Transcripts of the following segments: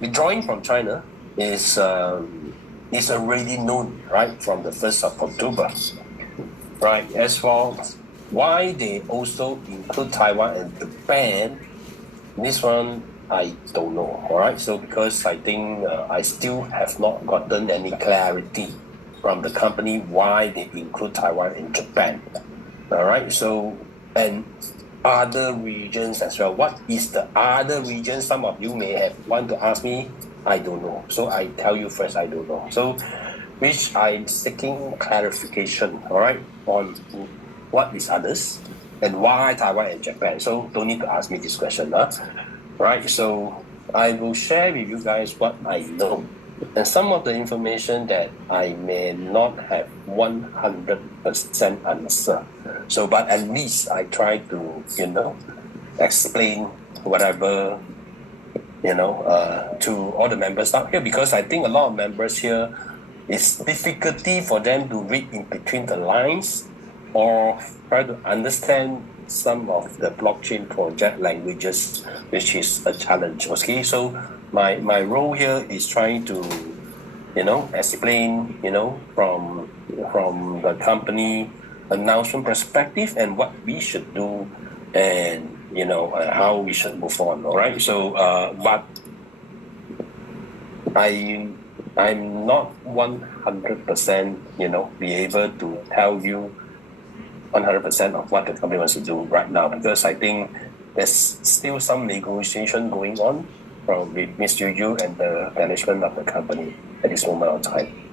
Withdrawing from China is already known, right, from the 1st of October. Right. As for why they also include Taiwan and Japan, this one I don't know. All right. So because I think I still have not gotten any clarity from the company why they include Taiwan and Japan. All right. So and other regions as well. What is the other region? Some of you may have want to ask me. I don't know. So I tell you first, I don't know. So which I'm seeking clarification, all right, on what is others and why Taiwan and Japan. So don't need to ask me this question, right? So I will share with you guys what I know and some of the information that I may not have 100% answer. So, but at least I try to, explain whatever, to all the members out here, because I think a lot of members here, it's difficulty for them to read in between the lines or try to understand some of the blockchain project languages, which is a challenge. Okay, so my role here is trying to, explain, from the company announcement perspective and what we should do and, how we should move on. All right. So, but I'm not 100%, be able to tell you 100% of what the company wants to do right now, because I think there's still some negotiation going on with Mr. Yu and the management of the company at this moment of time.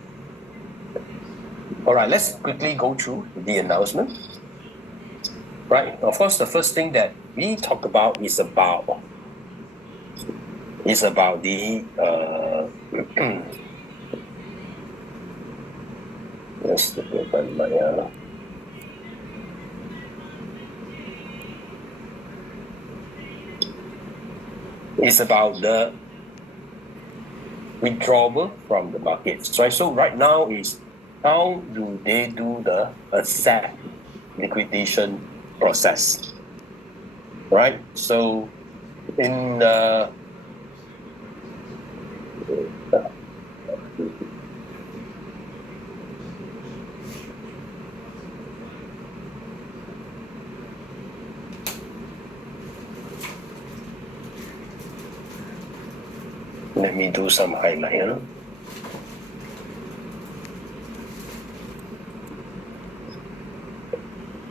All right, let's quickly go through the announcement. Right, of course, the first thing that we talk about is about the let's open my it's about the withdrawal from the markets, right? So right now is how do they do the asset liquidation process, right? So in let me do some highlight.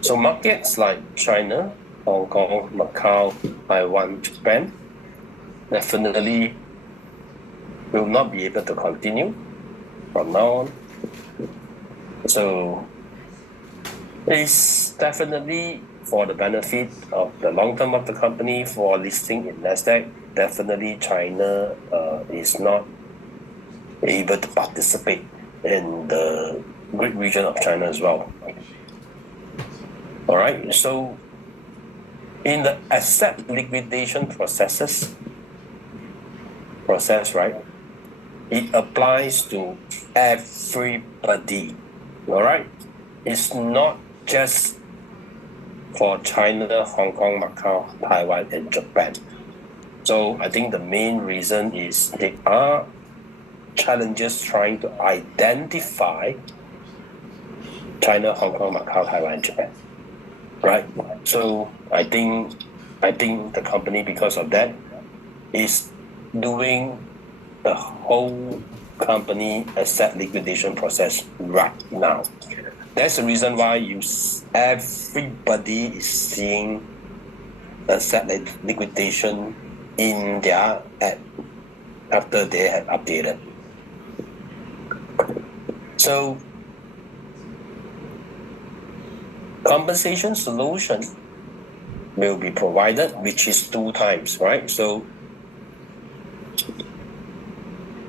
So markets like China, Hong Kong, Macau, Taiwan, Japan definitely will not be able to continue from now on. So it's definitely for the benefit of the long term of the company for listing in Nasdaq. Definitely China is not able to participate in the Great Region of China as well. All right, so in the asset liquidation process, right, it applies to everybody. All right, it's not just for China, Hong Kong, Macau, Taiwan, and Japan. So I think the main reason is there are challenges trying to identify China, Hong Kong, Macau, Taiwan, and Japan. Right. So I think the company, because of that, is doing the whole company asset liquidation process right now. That's the reason why everybody is seeing asset liquidation in their app after they have updated. So compensation solution will be provided, which is 2 times, right? So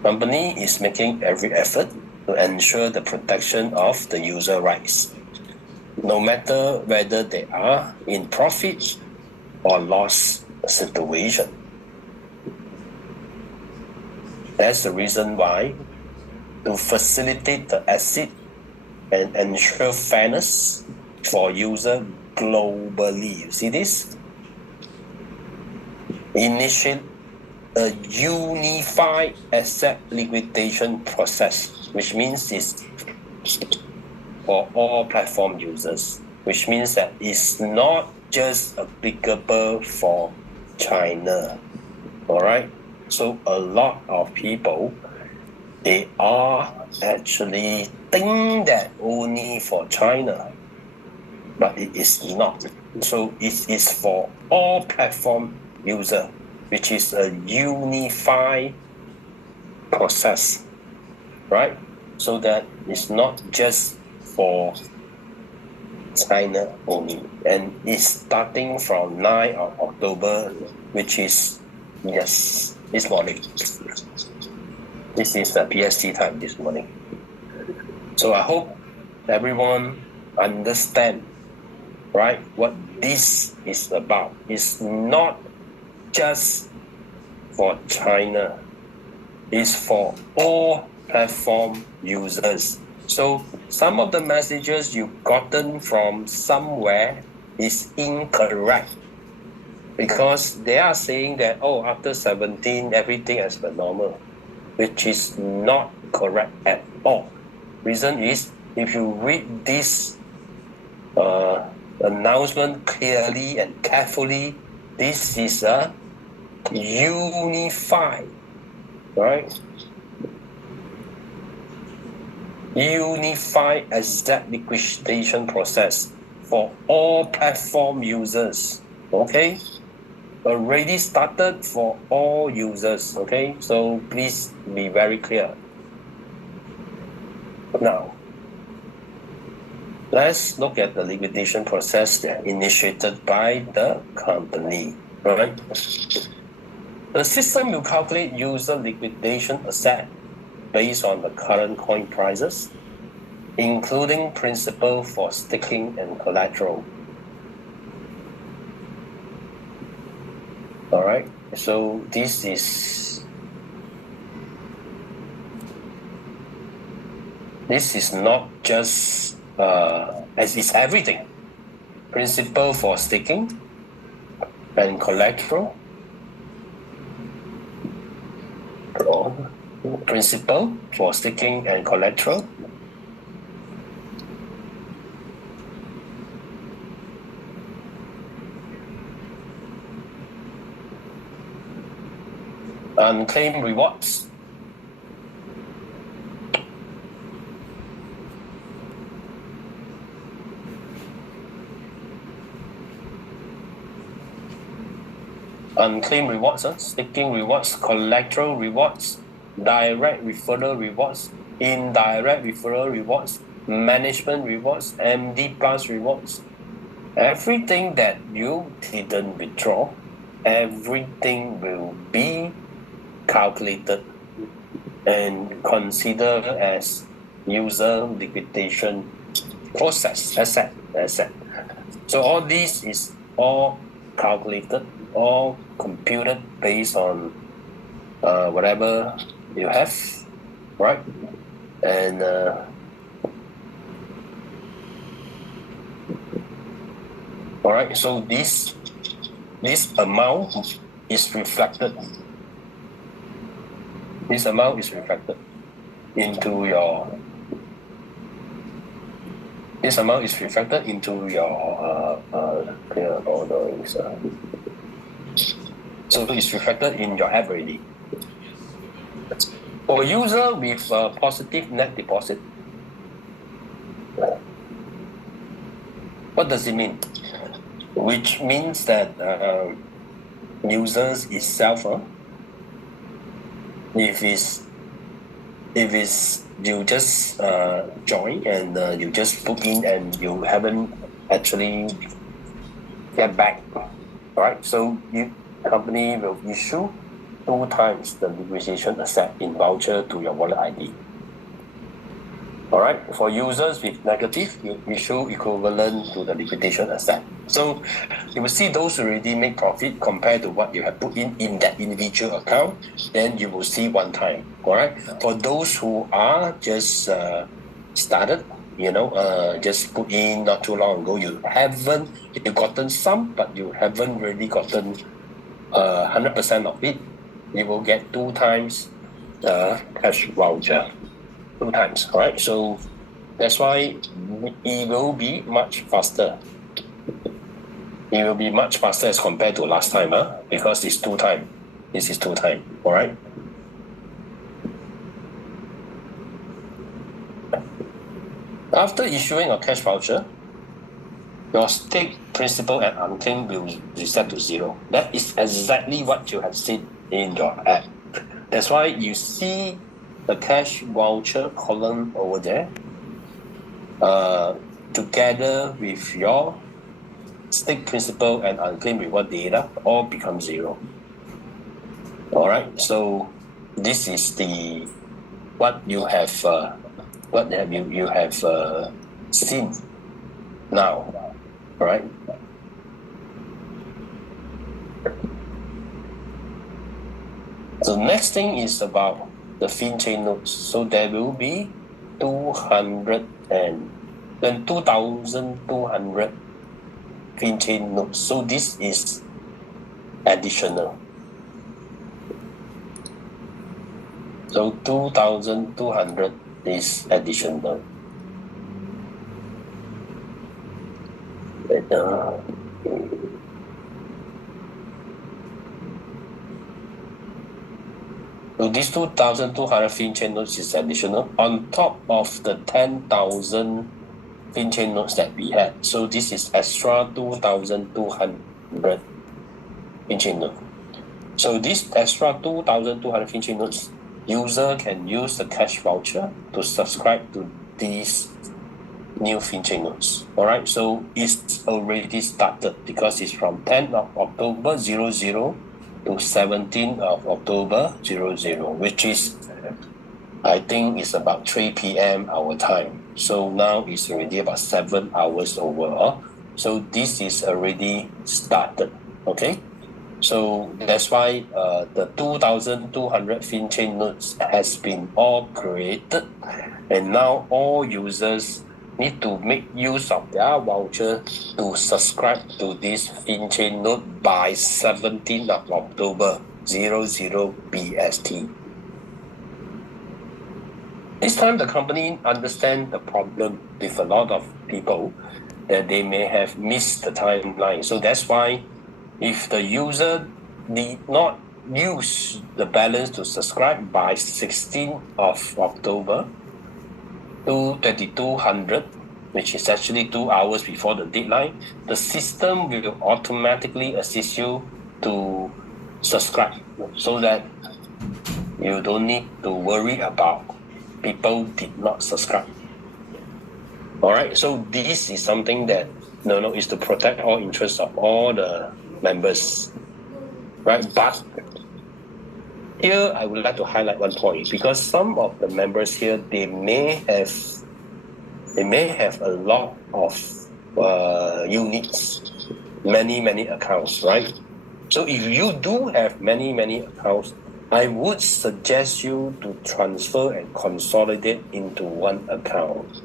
company is making every effort to ensure the protection of the user rights, no matter whether they are in profit or loss situation. That's the reason why, to facilitate the exit and ensure fairness for user globally. You see this? a unified asset liquidation process, which means it's for all platform users, which means that it's not just applicable for China. All right. So a lot of people, they are actually think that only for China, but it is not. So it is for all platform user, which is a unified process, right? So that it's not just for China only, and it's starting from 9th of October, which is, yes, this morning. This is the PST time this morning. So I hope everyone understand, right, what this is about. It's not just for China. It's for all platform users. So some of the messages you've gotten from somewhere is incorrect, because they are saying that, oh, after 17, everything has been normal, which is not correct at all. Reason is, if you read this announcement clearly and carefully, this is a unified, right? Unified asset liquidation process for all platform users, okay? Already started for all users, okay? So please be very clear. Now, let's look at the liquidation process that initiated by the company, right? The system will calculate user liquidation asset based on the current coin prices, including principal for staking and collateral. All right, so this is not just as is everything. Principal for staking and collateral. Principal for staking and collateral. Unclaimed rewards. Unclaimed rewards, staking rewards, collateral rewards, direct referral rewards, indirect referral rewards, management rewards, MD plus rewards. Everything that you didn't withdraw, everything will be calculated and considered as user liquidation process, asset. So all this is all calculated, all computed based on whatever you have, right? And all right, so this amount is reflected. This amount is reflected into your. This amount is reflected into your clear orderings. So it's reflected in your app already. For user with positive net deposit, what does it mean? Which means that users itself, if it's you just join and you just put in and you haven't actually get back, right? So company will issue 2 times the liquidation asset in voucher to your wallet ID. All right, for users with negative, you issue equivalent to the liquidation asset. So you will see those already make profit compared to what you have put in that individual account. Then you will see one time. All right, for those who are just started, just put in not too long ago, you gotten some, but you haven't really gotten 100% of it. you will get 2 times the cash voucher. 2 times, all right? So that's why it will be much faster. It will be much faster as compared to last time, because it's 2 times. This is 2 times, all right? After issuing a cash voucher, your stake principal and unclaimed will reset to 0. That is exactly what you have seen in your app. That's why you see the cash voucher column over there, together with your stake principal and unclaimed reward data all become 0. All right, so this is the what you have seen now. All right. So next thing is about the FinChain nodes. So there will be 2,200 FinChain nodes. So this is additional. So 2,200 is additional. So this 2,200 FinChain nodes is additional on top of the 10,000 FinChain nodes that we had. So this is extra 2,200 FinChain nodes. So this extra 2,200 FinChain nodes, user can use the cash voucher to subscribe to these new FinChain nodes. All right, so it's already started because it's from 10th of October 00 to 17th of October 00, which is, I think it's about 3 p.m. our time. So now it's already about 7 hours overall. So this is already started, okay? So that's why the 2,200 FinChain nodes has been all created, and now all users need to make use of their voucher to subscribe to this FinChain node by 17th of October 00 BST. This time the company understands the problem with a lot of people that they may have missed the timeline. So that's why if the user did not use the balance to subscribe by 16th of October to 2,200, which is actually 2 hours before the deadline, the system will automatically assist you to subscribe so that you don't need to worry about people did not subscribe. All right, so this is something that is to protect all interests of all the members, right? But here I would like to highlight one point, because some of the members here, they may have a lot of units, many accounts, right? So if you do have many accounts, I would suggest you to transfer and consolidate into one account.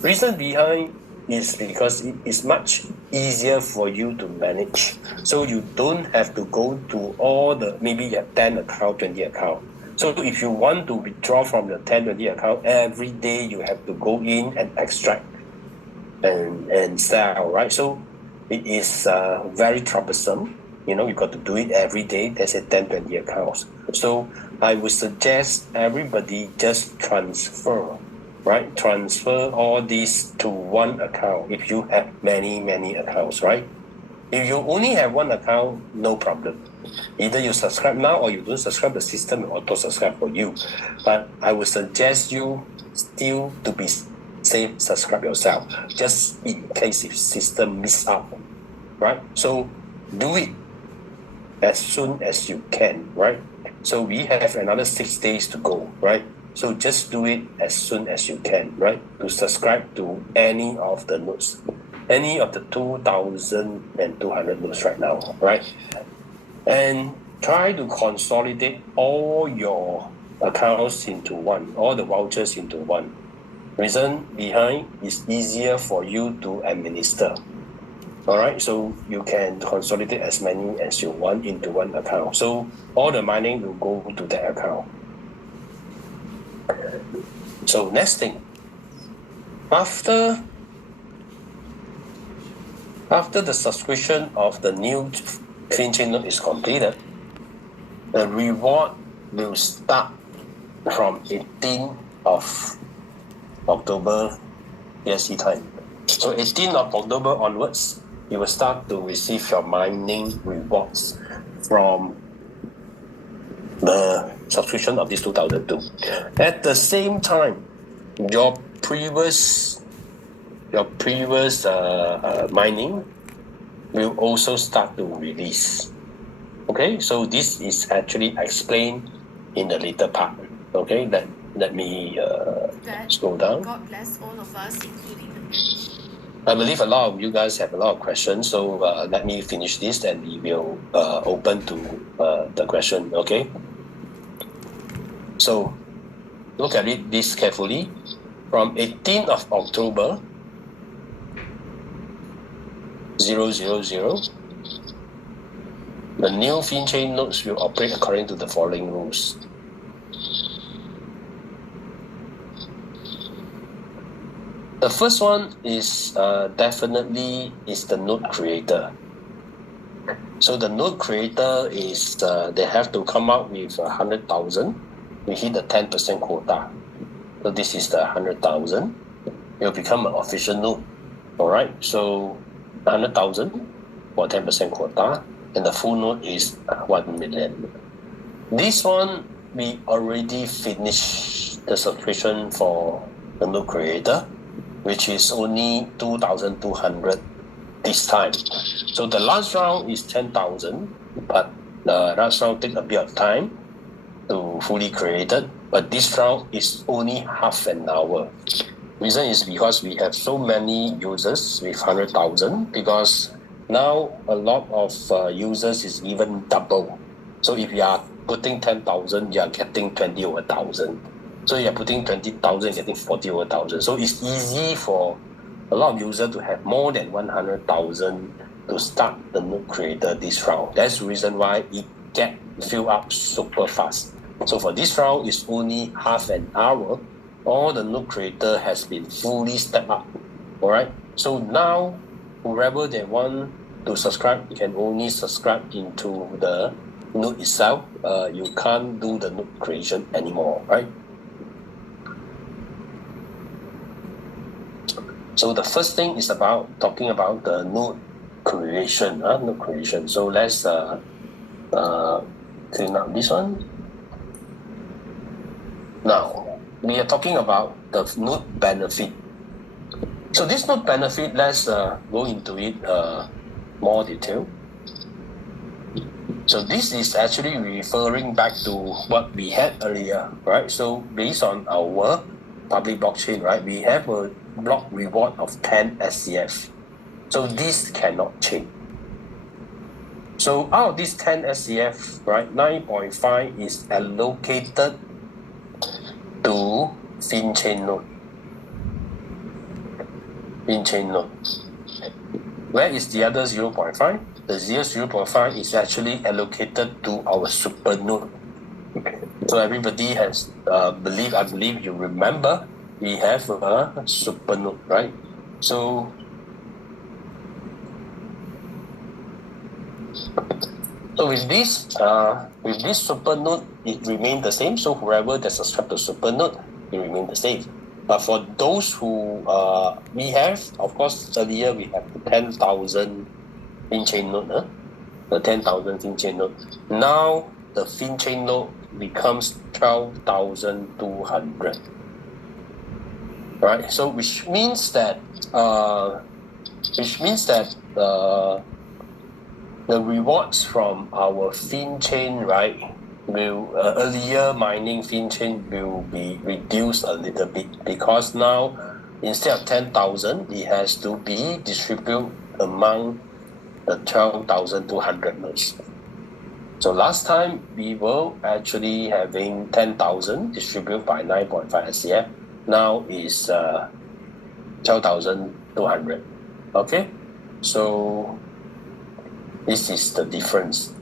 Reason behind is because it is much easier for you to manage. So you don't have to go to all the, maybe you have 10 account, 20 account. So if you want to withdraw from the 10, 20 account, every day you have to go in and extract and sell, right? So it is very troublesome. You've got to do it every day. There's a 10, 20 accounts. So I would suggest everybody just transfer, right? Transfer all these to one account if you have many accounts, right? If you only have one account, no problem. Either you subscribe now or you don't subscribe, the system will auto-subscribe for you. But I would suggest you still to be safe, subscribe yourself, just in case if system miss out, right? So do it as soon as you can, right? So we have another 6 days to go, right? So just do it as soon as you can, right? To subscribe to any of the nodes, any of the 2,200 nodes right now, right? And try to consolidate all your accounts into one, all the vouchers into one. Reason behind is easier for you to administer. All right, so you can consolidate as many as you want into one account. So all the mining will go to that account. So next thing, after the subscription of the new FinChain node is completed, the reward will start from 18th of October PST time. So 18th of October onwards, you will start to receive your mining rewards from the subscription of this 2002. At the same time, your previous mining will also start to release. Okay, so this is actually explained in the later part. Okay, let me scroll down. God bless all of us, including the British. I believe a lot of you guys have a lot of questions, so let me finish this and we will open to the question. Okay. So look at this carefully. From 18th of October 000, the new FinChain nodes will operate according to the following rules. The first one is definitely is the node creator. So the node creator is they have to come out with 100,000. We hit the 10% quota. So this is the 100,000. It will become an official node. All right. So 100,000 for 10% quota, and the full node is 1 million. This one we already finished the subscription for the node creator, which is only 2,200 this time. So the last round is 10,000, but the last round take a bit of time to fully created. But this round is only half an hour. Reason is because we have so many users with 100,000, because now a lot of users is even double. So if you are putting 10,000, you are getting 20 over 1,000. So you are putting 20,000, getting 40 over 1,000. So it's easy for a lot of users to have more than 100,000 to start the node creator this round. That's the reason why it get filled up super fast. So for this round, it's only half an hour. All the node creator has been fully stepped up. All right. So now, whoever they want to subscribe, you can only subscribe into the node itself. You can't do the node creation anymore, right? So the first thing is talking about the node creation. Node creation. So let's clean up this one. Now we are talking about the node benefit. So this node benefit, let's go into it more detail. So this is actually referring back to what we had earlier, right? So based on our public blockchain, right, we have a block reward of 10 SCF. So this cannot change. So out of this 10 SCF, right, 9.5 is allocated to FinChain node. FinChain node. Where is the other 0.5? The 0.5 is actually allocated to our super node. So everybody has I believe you remember we have a super node, right? So with this super node, it remains the same. So whoever that subscribe to super node, it remains the same. But for those who we have, of course, earlier we have the 10,000 FinChain node, the 10,000 FinChain node. Now the FinChain node becomes 12,200. Right, so which means that the rewards from our FinChain, right, will earlier mining FinChain will be reduced a little bit, because now instead of 10,000, it has to be distributed among the 12,200 nodes. So last time we were actually having 10,000 distributed by 9.5 SCF. Now is 12,200. Okay. So this is the difference.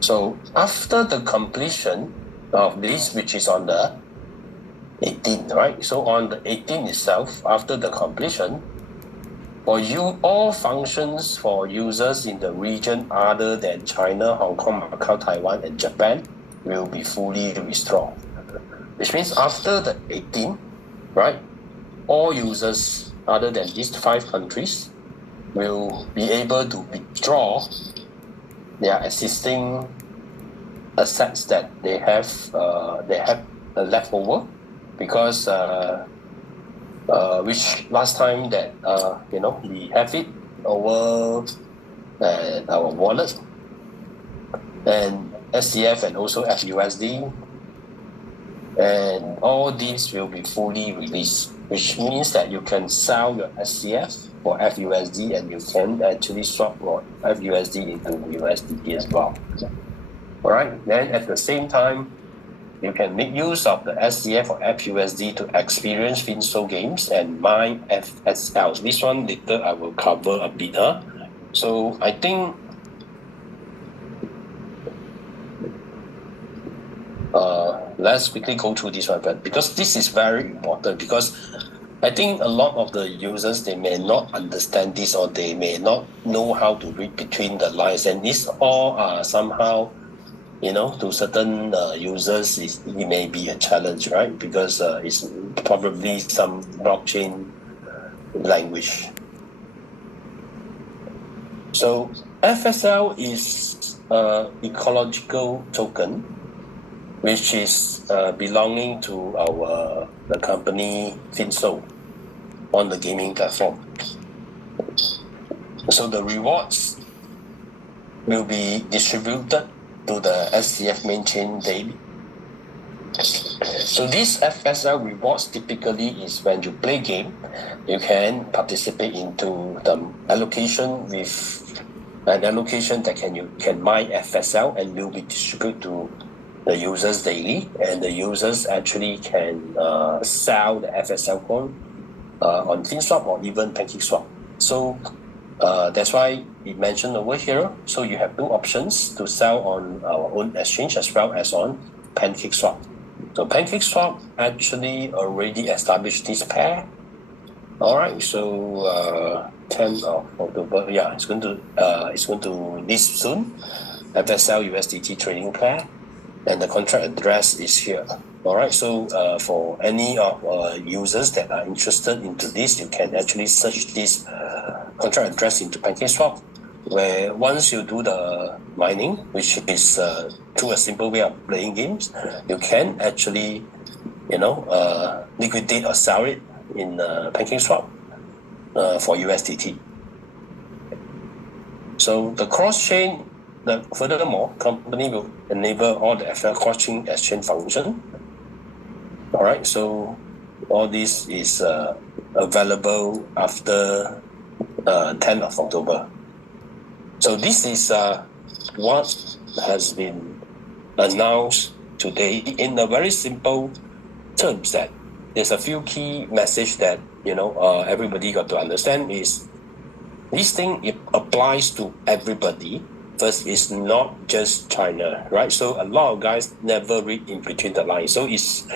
So after the completion of this, which is on the 18th, right? So on the 18th itself, after the completion, for you, all functions for users in the region other than China, Hong Kong, Macau, Taiwan, and Japan will be fully restored. Which means after the 18th, right, all users other than these 5 countries will be able to withdraw their existing assets that they have left over, because which last time that we have it over our wallet and SCF and also FUSD, and all these will be fully released, which means that you can sell your SCF for FUSD and you can actually swap your FUSD into USDT as well. All right, then at the same time, you can make use of the SCF or FUSD to experience FinSol games and mine FSLs. This one later I will cover a bit. So I think let's quickly go through this one, but because this is very important, because I think a lot of the users, they may not understand this, or they may not know how to read between the lines, and this all are somehow, to certain users, it may be a challenge, right? Because it's probably some blockchain language. So FSL is ecological token, which is belonging to the company FinSol on the gaming platform. So the rewards will be distributed to the SCF main chain daily. So this FSL rewards typically is when you play game, you can participate into the allocation with an allocation that you can mine FSL and will be distributed to the users daily, and the users actually can sell the FSL coin on FinSwap or even PancakeSwap. So that's why we mentioned over here. So you have 2 options to sell on our own exchange as well as on PancakeSwap. So PancakeSwap actually already established this pair. All right, so 10th of October, it's going to list soon. FSL USDT trading pair, and the contract address is here. All right, so for any of users that are interested into this, you can actually search this contract address into PancakeSwap, where once you do the mining, which is through a simple way of playing games, you can actually, liquidate or sell it in PancakeSwap for USDT. So the cross-chain, furthermore, company will enable all the FL cross-chain exchange function. All right, so all this is available after 10th of October. So this is what has been announced today in a very simple terms, that there's a few key message that everybody got to understand is this thing, it applies to everybody. First, it's not just China, right? So a lot of guys never read in between the lines. So it's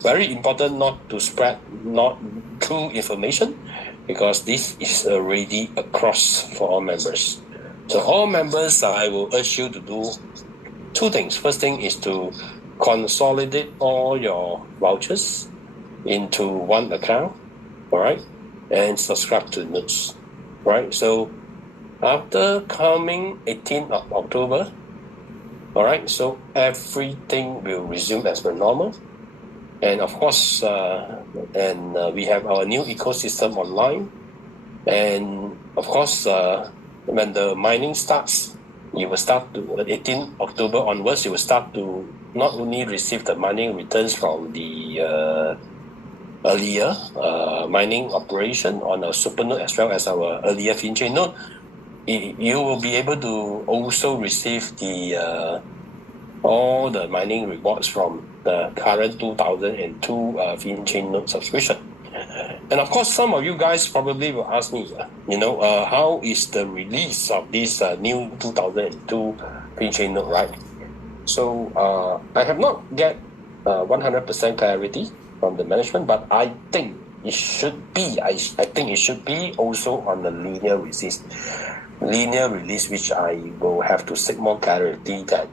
very important not to spread not true information, because this is already across for all members. So all members, I will urge you to do 2 things. First thing is to consolidate all your vouchers into one account, all right, and subscribe to notes, right? So after coming 18th of October, all right, so everything will resume as per normal. And of course, we have our new ecosystem online. And of course, when the mining starts, you will start to, 18th October onwards, you will start to not only receive the mining returns from the earlier mining operation on our supernode as well as our earlier FinChain node, you will be able to also receive the all the mining rewards from the current 2002 FinChain node subscription. And of course, some of you guys probably will ask me, how is the release of this new 2002 FinChain node, right? So I have not get 100% clarity from the management, but I think it should be. I think it should be also on the linear release, which I will have to seek more clarity that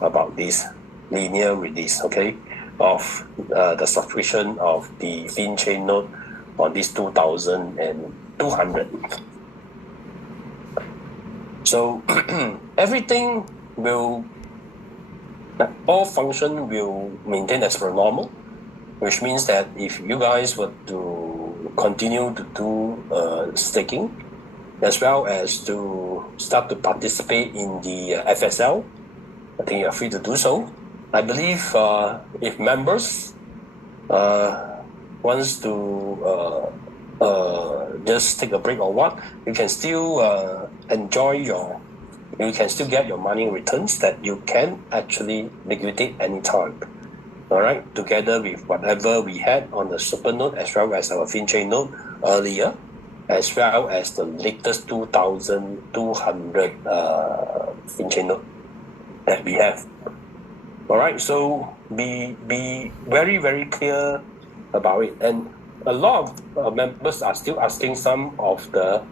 about this linear release, okay, of the subscription of the FinChain node on this 2200. So everything will. All function will maintain as per normal, which means that if you guys were to continue to do staking, as well as to start to participate in the FSL, I think you're free to do so. I believe if members wants to just take a break or what, you can still you can still get your money returns that you can actually liquidate anytime. All right, together with whatever we had on the super node as well as our FinChain node earlier, as well as the latest 2200 FinChain node that we have. All right, so be very, very clear about it. And a lot of members are still asking some of the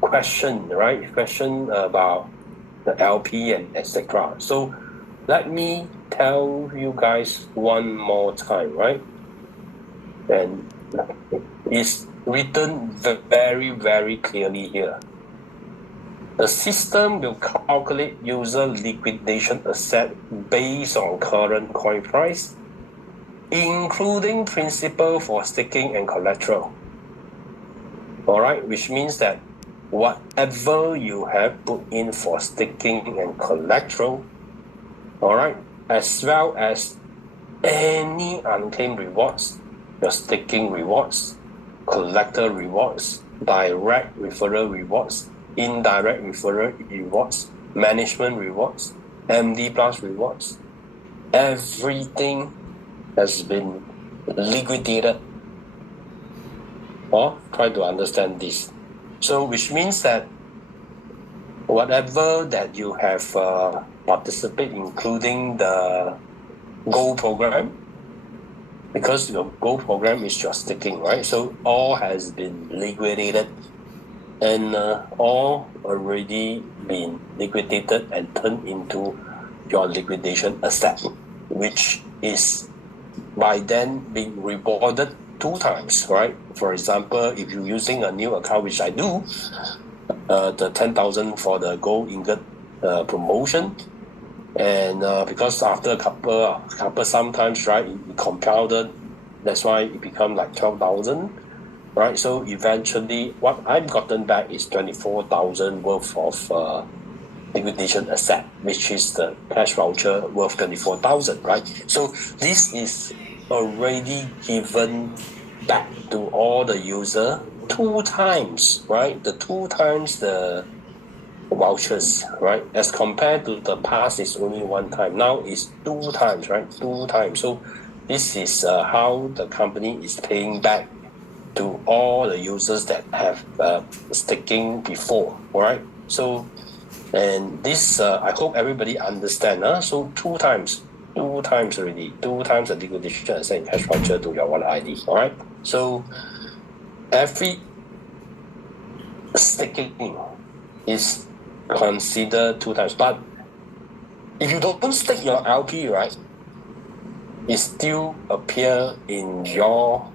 question about the LP and etc. So let me tell you guys one more time, right? And it's written very, very clearly here. The system will calculate user liquidation asset based on current coin price, including principal for staking and collateral. All right, which means that whatever you have put in for staking and collateral, all right, as well as any unclaimed rewards, your staking rewards, collector rewards, direct referral rewards, indirect referral rewards, management rewards, MD plus rewards, everything has been liquidated. Or try to understand this. So which means that whatever that you have participated, including the Gold program, because your Gold program is your staking, right? So all has been liquidated and all already been liquidated and turned into your liquidation asset, which is by then being rewarded 2 times, right? For example, if you're using a new account, which I do, the 10,000 for the gold ingot promotion, and because after a couple sometimes, right, it compounded, that's why it become like 12,000, right? So eventually, what I've gotten back is 24,000 worth of liquidation asset, which is the cash voucher worth 24,000, right? So this is already given back to all the user 2 times, right? The 2 times the vouchers, right? As compared to the past, is only 1 time. Now it's 2 times, right? 2 times. So this is how the company is paying back to all the users that have staking before, all right? So, and this, I hope everybody understand. So 2 times already, 2 times the liquidation asset and cash voucher to your wallet ID, all right? So every staking is considered 2 times. But if you don't stake your LP, right, it still appear in your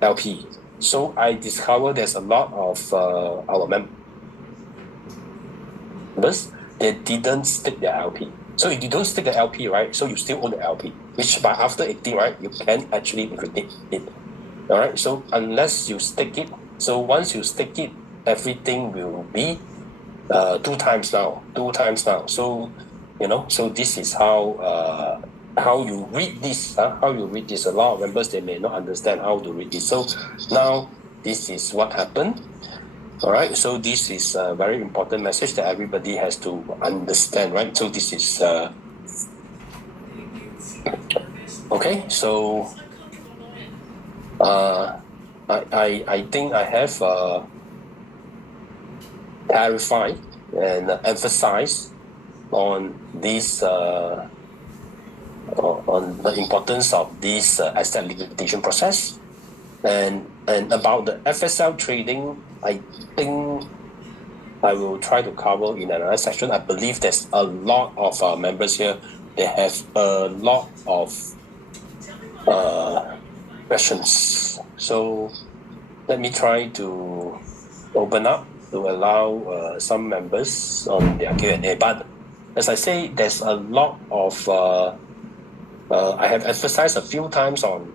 LP. So I discovered there's a lot of our members, they didn't stake their LP. So if you don't stake the LP, right, so you still own the LP, which by after 18, right, you can actually liquidate it. All right, so unless you stake it, so once you stake it, everything will be 2 times now. So so this is how you read this. How you read this. A lot of members, they may not understand how to read this. So now this is what happened. All right, so this is a very important message that everybody has to understand, right? So this is okay. So I think I have clarified and emphasized on this on the importance of this asset liquidation process, and about the FSL trading. I think I will try to cover in another section. I believe there's a lot of members here. They have a lot of questions. So let me try to open up to allow some members on their Q&A. But as I say, there's a lot of I have emphasized a few times on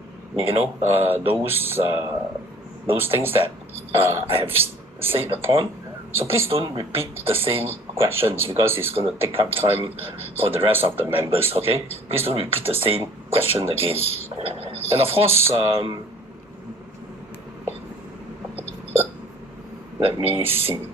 those things that I have said upon. So please don't repeat the same questions because it's going to take up time for the rest of the members. Okay, please don't repeat the same question again. And of course, let me see.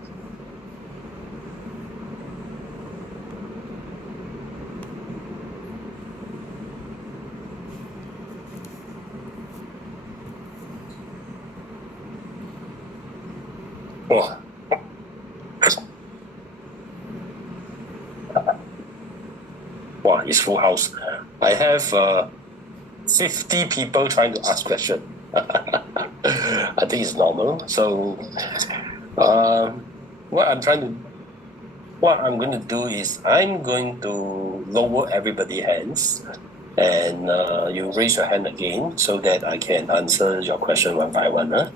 Oh. Wow, it's full house. I have 50 people trying to ask questions. I think it's normal. So what I'm going to do is I'm going to lower everybody's hands, and you raise your hand again so that I can answer your question one by one. Huh?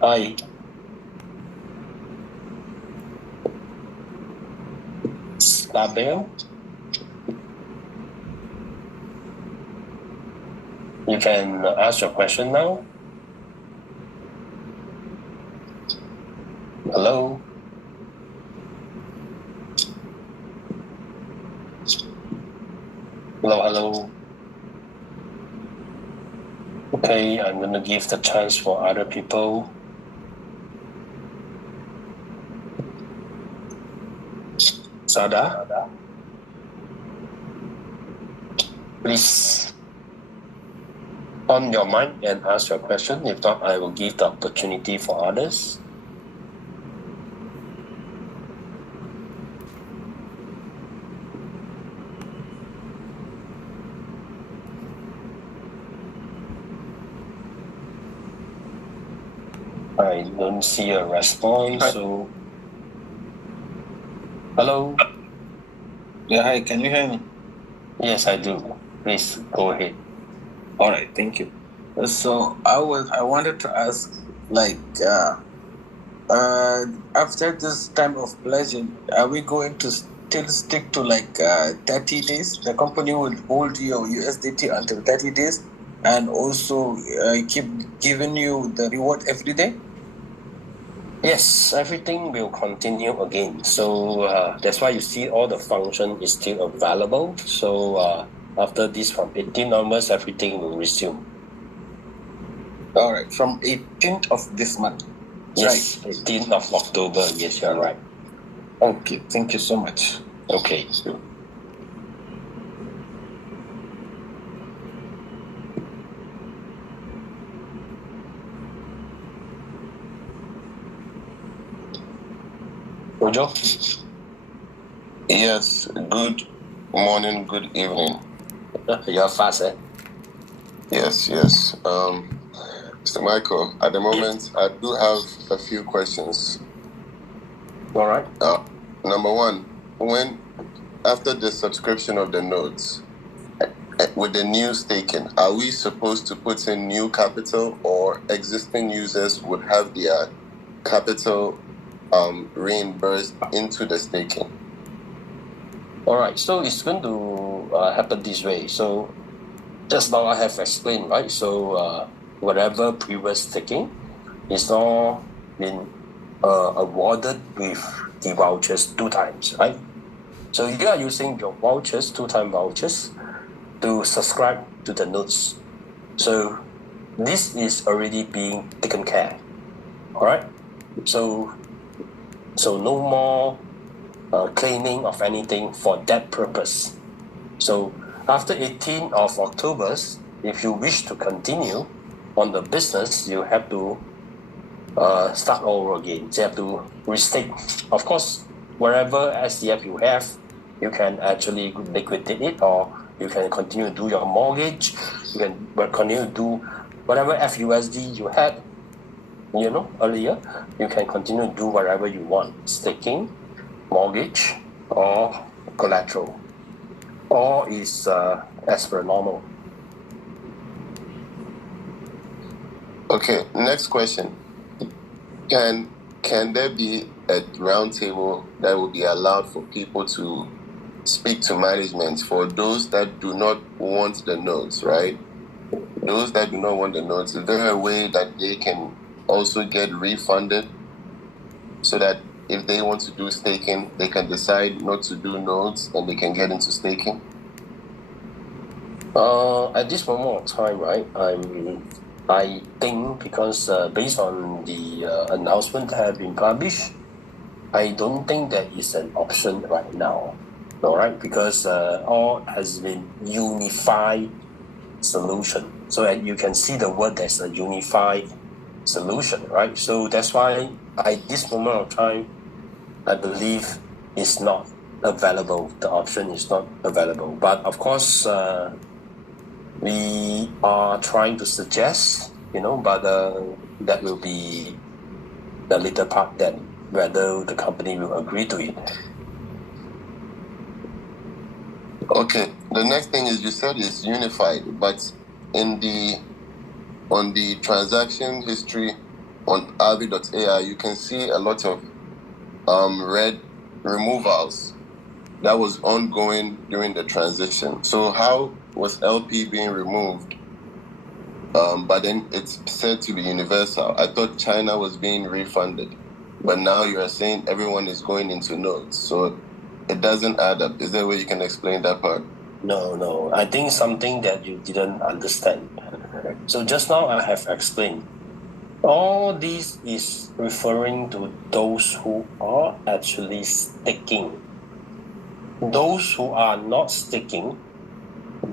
Hi. Label. You can ask your question now. Hello. Hello. Okay, I'm going to give the chance for other people. Sada, please on your mic and ask your question. If not, I will give the opportunity for others. I don't see a response. Hi. So, hello. Yeah, hi. Can you hear me? Yes, I do. Please go ahead. All right, thank you. So I wanted to ask, like, after this time of pledging, are we going to still stick to 30 days? The company will hold your USDT until 30 days, and also keep giving you the reward every day. Yes, everything will continue again. So that's why you see all the function is still available. So after this, from 18 onwards, everything will resume. All right, from 18th of this month. Yes, right. 18th of October. Yes, you're right. Okay, thank you so much. Okay. Ojo? Yes, good morning, good evening. You're fast, eh? Yes. Mr. Michael, at the moment, I do have a few questions. All right. Number one, after the subscription of the notes, with the new staking, are we supposed to put in new capital, or existing users would have their capital reimbursed into the staking? All right, so it's going to happen this way. So just now I have explained, right? So whatever previous taking is all been awarded with the vouchers 2 times, right? So you are using your vouchers, 2-time vouchers, to subscribe to the notes. So this is already being taken care. All right. So no more claiming of anything for that purpose. So after 18th of October, if you wish to continue on the business, you have to start all over again. You have to restate. Of course, wherever SCF you have, you can actually liquidate it, or you can continue to do your mortgage. You can continue to do whatever FUSD you had, earlier. You can continue to do whatever you want, staking, mortgage, or collateral. All is as per normal. Okay, next question. Can there be a roundtable that will be allowed for people to speak to management for those that do not want the notes, right? Those that do not want the notes, is there a way that they can also get refunded so that if they want to do staking, they can decide not to do notes and they can get into staking? At this moment of time, right, I think because based on the announcement that have been published, I don't think that is an option right now. All right, because all has been unified solution. So you can see the word there's a unified solution, right? So that's why at this moment of time, I believe it's not available. The option is not available. But of course, we are trying to suggest, but that will be the later part that whether the company will agree to it. Okay, the next thing is you said it's unified, but on the transaction history on Arby.ai, you can see a lot of red removals that was ongoing during the transition. So how was LP being removed? But then it's said to be universal. I thought China was being refunded, but now you are saying everyone is going into nodes. So it doesn't add up. Is there a way you can explain that part? No. I think something that you didn't understand. So just now I have explained. All this is referring to those who are actually staking. Those who are not staking,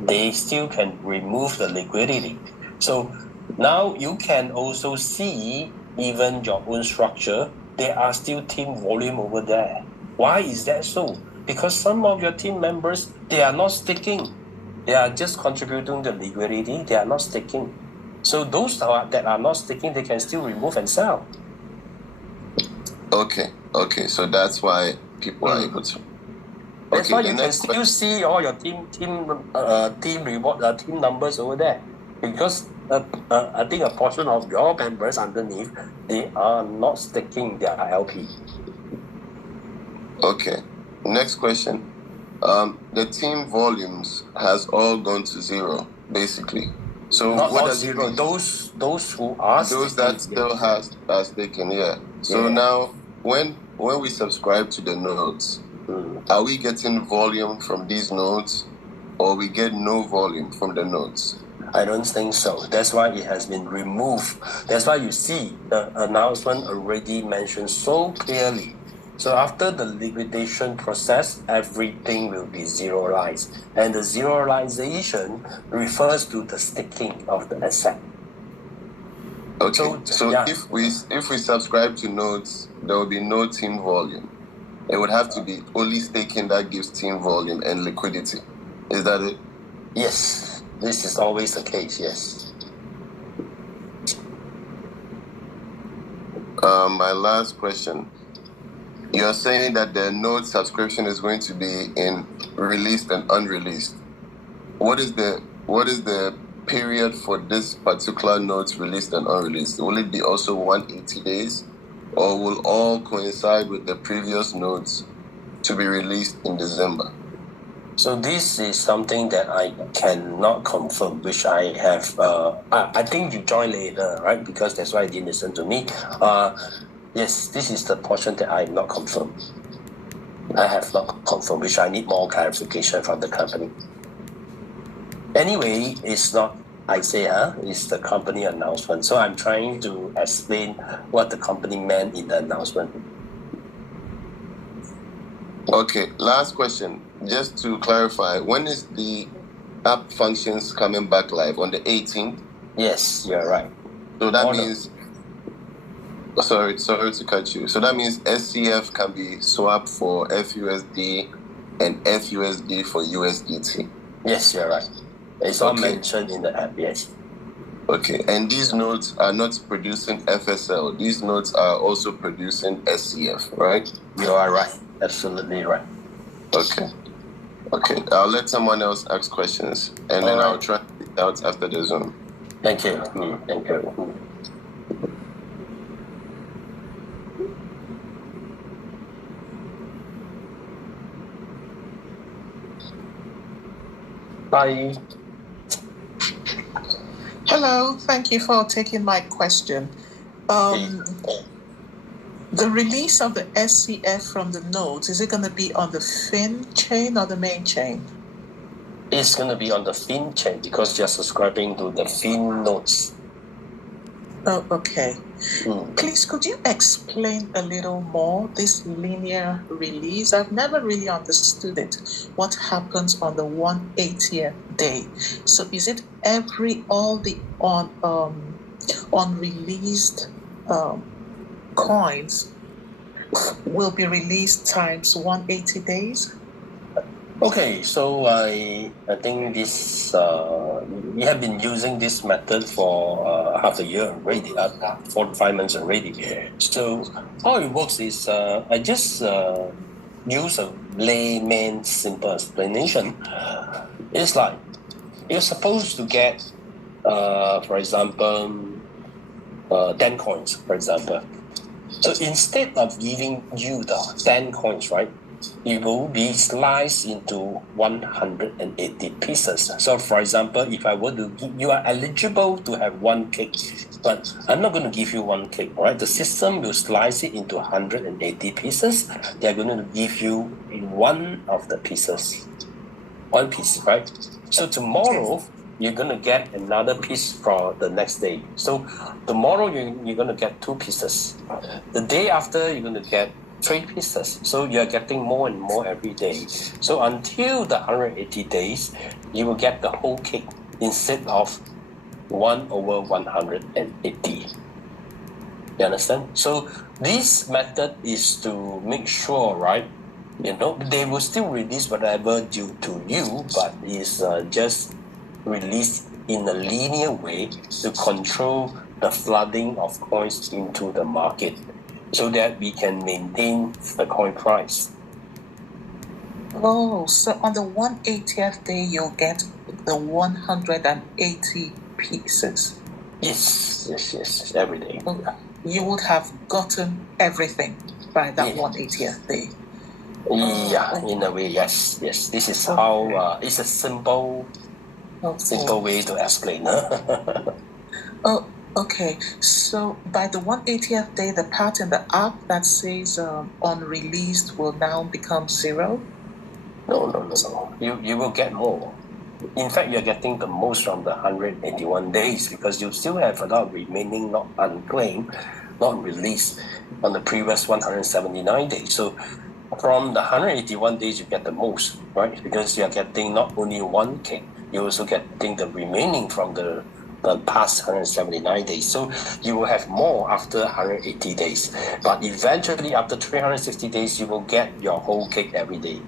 they still can remove the liquidity. So now you can also see even your own structure, there are still team volume over there. Why is that so? Because some of your team members, they are not staking. They are just contributing the liquidity. They are not staking. So those that are not staking, they can still remove and sell. Okay. So that's why people are able to. That's why you can still see all your team reward team numbers over there, because I think a portion of your members underneath, they are not staking their LP. Okay. Next question. The team volumes has all gone to zero, basically. So not what does zero. it mean? Those who are Those staking, that still are staking, yeah. So now when we subscribe to the nodes, are we getting volume from these nodes, or we get no volume from the nodes? I don't think so. That's why it has been removed. That's why you see the announcement already mentioned so clearly. So after the liquidation process, everything will be zeroized. And the zeroization refers to the staking of the asset. Okay. So if we subscribe to nodes, there will be no team volume. It would have to be only staking that gives team volume and liquidity. Is that it? Yes. This is always the case, yes. My last question. You're saying that the node subscription is going to be in released and unreleased. What is the period for this particular nodes released and unreleased? Will it be also 180 days, or will all coincide with the previous nodes to be released in December? So this is something that I cannot confirm, which I have. I think you joined later, right? Because that's why you didn't listen to me. Yes, this is the portion that I'm not confirmed. I have not confirmed, which I need more clarification from the company. Anyway, it's not I say, it's the company announcement. So I'm trying to explain what the company meant in the announcement. Okay, last question. Just to clarify, when is the app functions coming back live? On the 18th? Yes, you're right. So that means... Sorry to cut you. So that means SCF can be swapped for FUSD and FUSD for USDT. Yes, you're right. It's all mentioned in the app, yes. Okay, and these nodes are not producing FSL. These nodes are also producing SCF, right? You are right. Absolutely right. Okay. I'll let someone else ask questions, and then I'll try it out after the Zoom. Thank you. Thank you. Bye. Hello, thank you for taking my question. The release of the SCF from the nodes, is it going to be on the Fin chain or the main chain? It's going to be on the Fin chain because you're subscribing to the Fin nodes. Oh, okay. Please, could you explain a little more this linear release? I've never really understood it. What happens on the 180th day? So is it all the unreleased coins will be released times 180 days? Okay, so I think this we have been using this method for half a year already, 4 to 5 months already. So how it works is I just use a layman simple explanation. It's like you're supposed to get, for example, 10 coins, for example. So instead of giving you the 10 coins, right, it will be sliced into 180 pieces. So for example, if I were to give, you are eligible to have 1 cake, but I'm not going to give you 1 cake, right? The system will slice it into 180 pieces. They're going to give you one of the pieces. 1 piece, right? So tomorrow, you're going to get another piece for the next day. So tomorrow, you're going to get 2 pieces. The day after, you're going to get 3 pieces. So you're getting more and more every day. So until the 180 days, you will get the whole cake instead of 1/180. You understand? So this method is to make sure, right? They will still release whatever due to you, but it's just released in a linear way to control the flooding of coins into the market so that we can maintain the coin price. Oh, so on the 180th day, you'll get the 180 pieces. Yes, every day. Okay. You would have gotten everything by that 180th day. Yeah, in a way, yes. This is how it's a simple way to explain. Oh, okay. So by the 180th day, the part in the app that says unreleased will now become 0? No. You will get more. In fact, you're getting the most from the 181 days because you still have a lot remaining not unclaimed, not released on the previous 179 days. So from the 181 days, you get the most, right? Because you're getting not only 1 cake, you're also getting the remaining from the past 179 days. So you will have more after 180 days. But eventually, after 360 days, you will get your whole cake every day.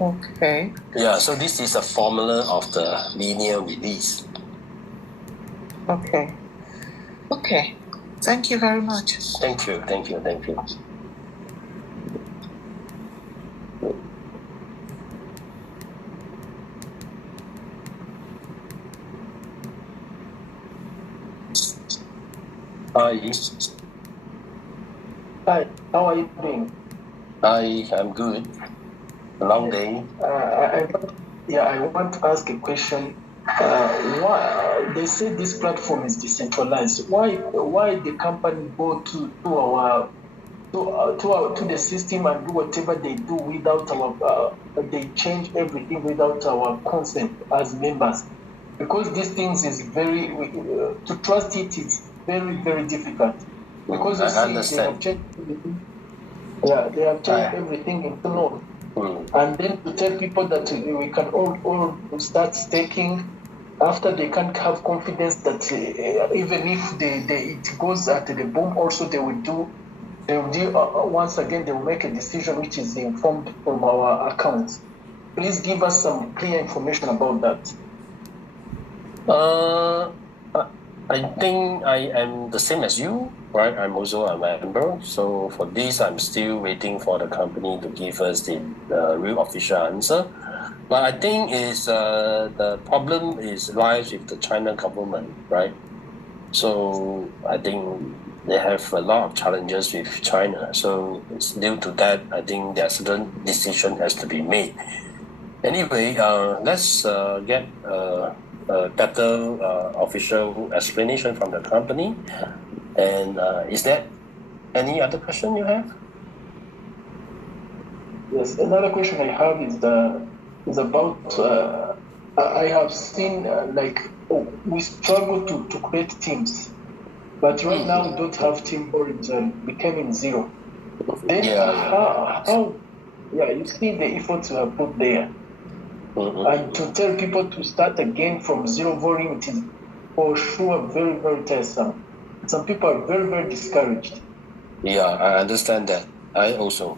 Okay. Yeah, so this is a formula of the linear release. Okay. Thank you very much. Thank you. Hi, how are you doing? I'm good. A long day. I want to ask a question. they say this platform is decentralized. Why the company go to the system and do whatever they do without our they change everything without our consent as members? Because these things is very to trust it is very, very difficult. Because you I see, they understand. have changed everything. Yeah, they have changed everything into node. And then to tell people that we can all start staking after they can't have confidence that even if it goes at the boom, also they will do once again they will make a decision which is informed from our accounts. Please give us some clear information about that. I think I am the same as you, right? I'm also a member. So for this, I'm still waiting for the company to give us the real official answer. But I think the problem lies with the China government, right? So I think they have a lot of challenges with China. So it's due to that, I think there are certain decision has to be made. Anyway, let's get a better official explanation from the company. And is there any other question you have? Yes, another question I have is about I have seen we struggle to create teams, but right now we don't have team origin becoming zero. Then how you see the efforts we have put there. And to tell people to start again from zero volume, it is for sure very, very tiresome. Some people are very, very discouraged. Yeah, I understand that. I also.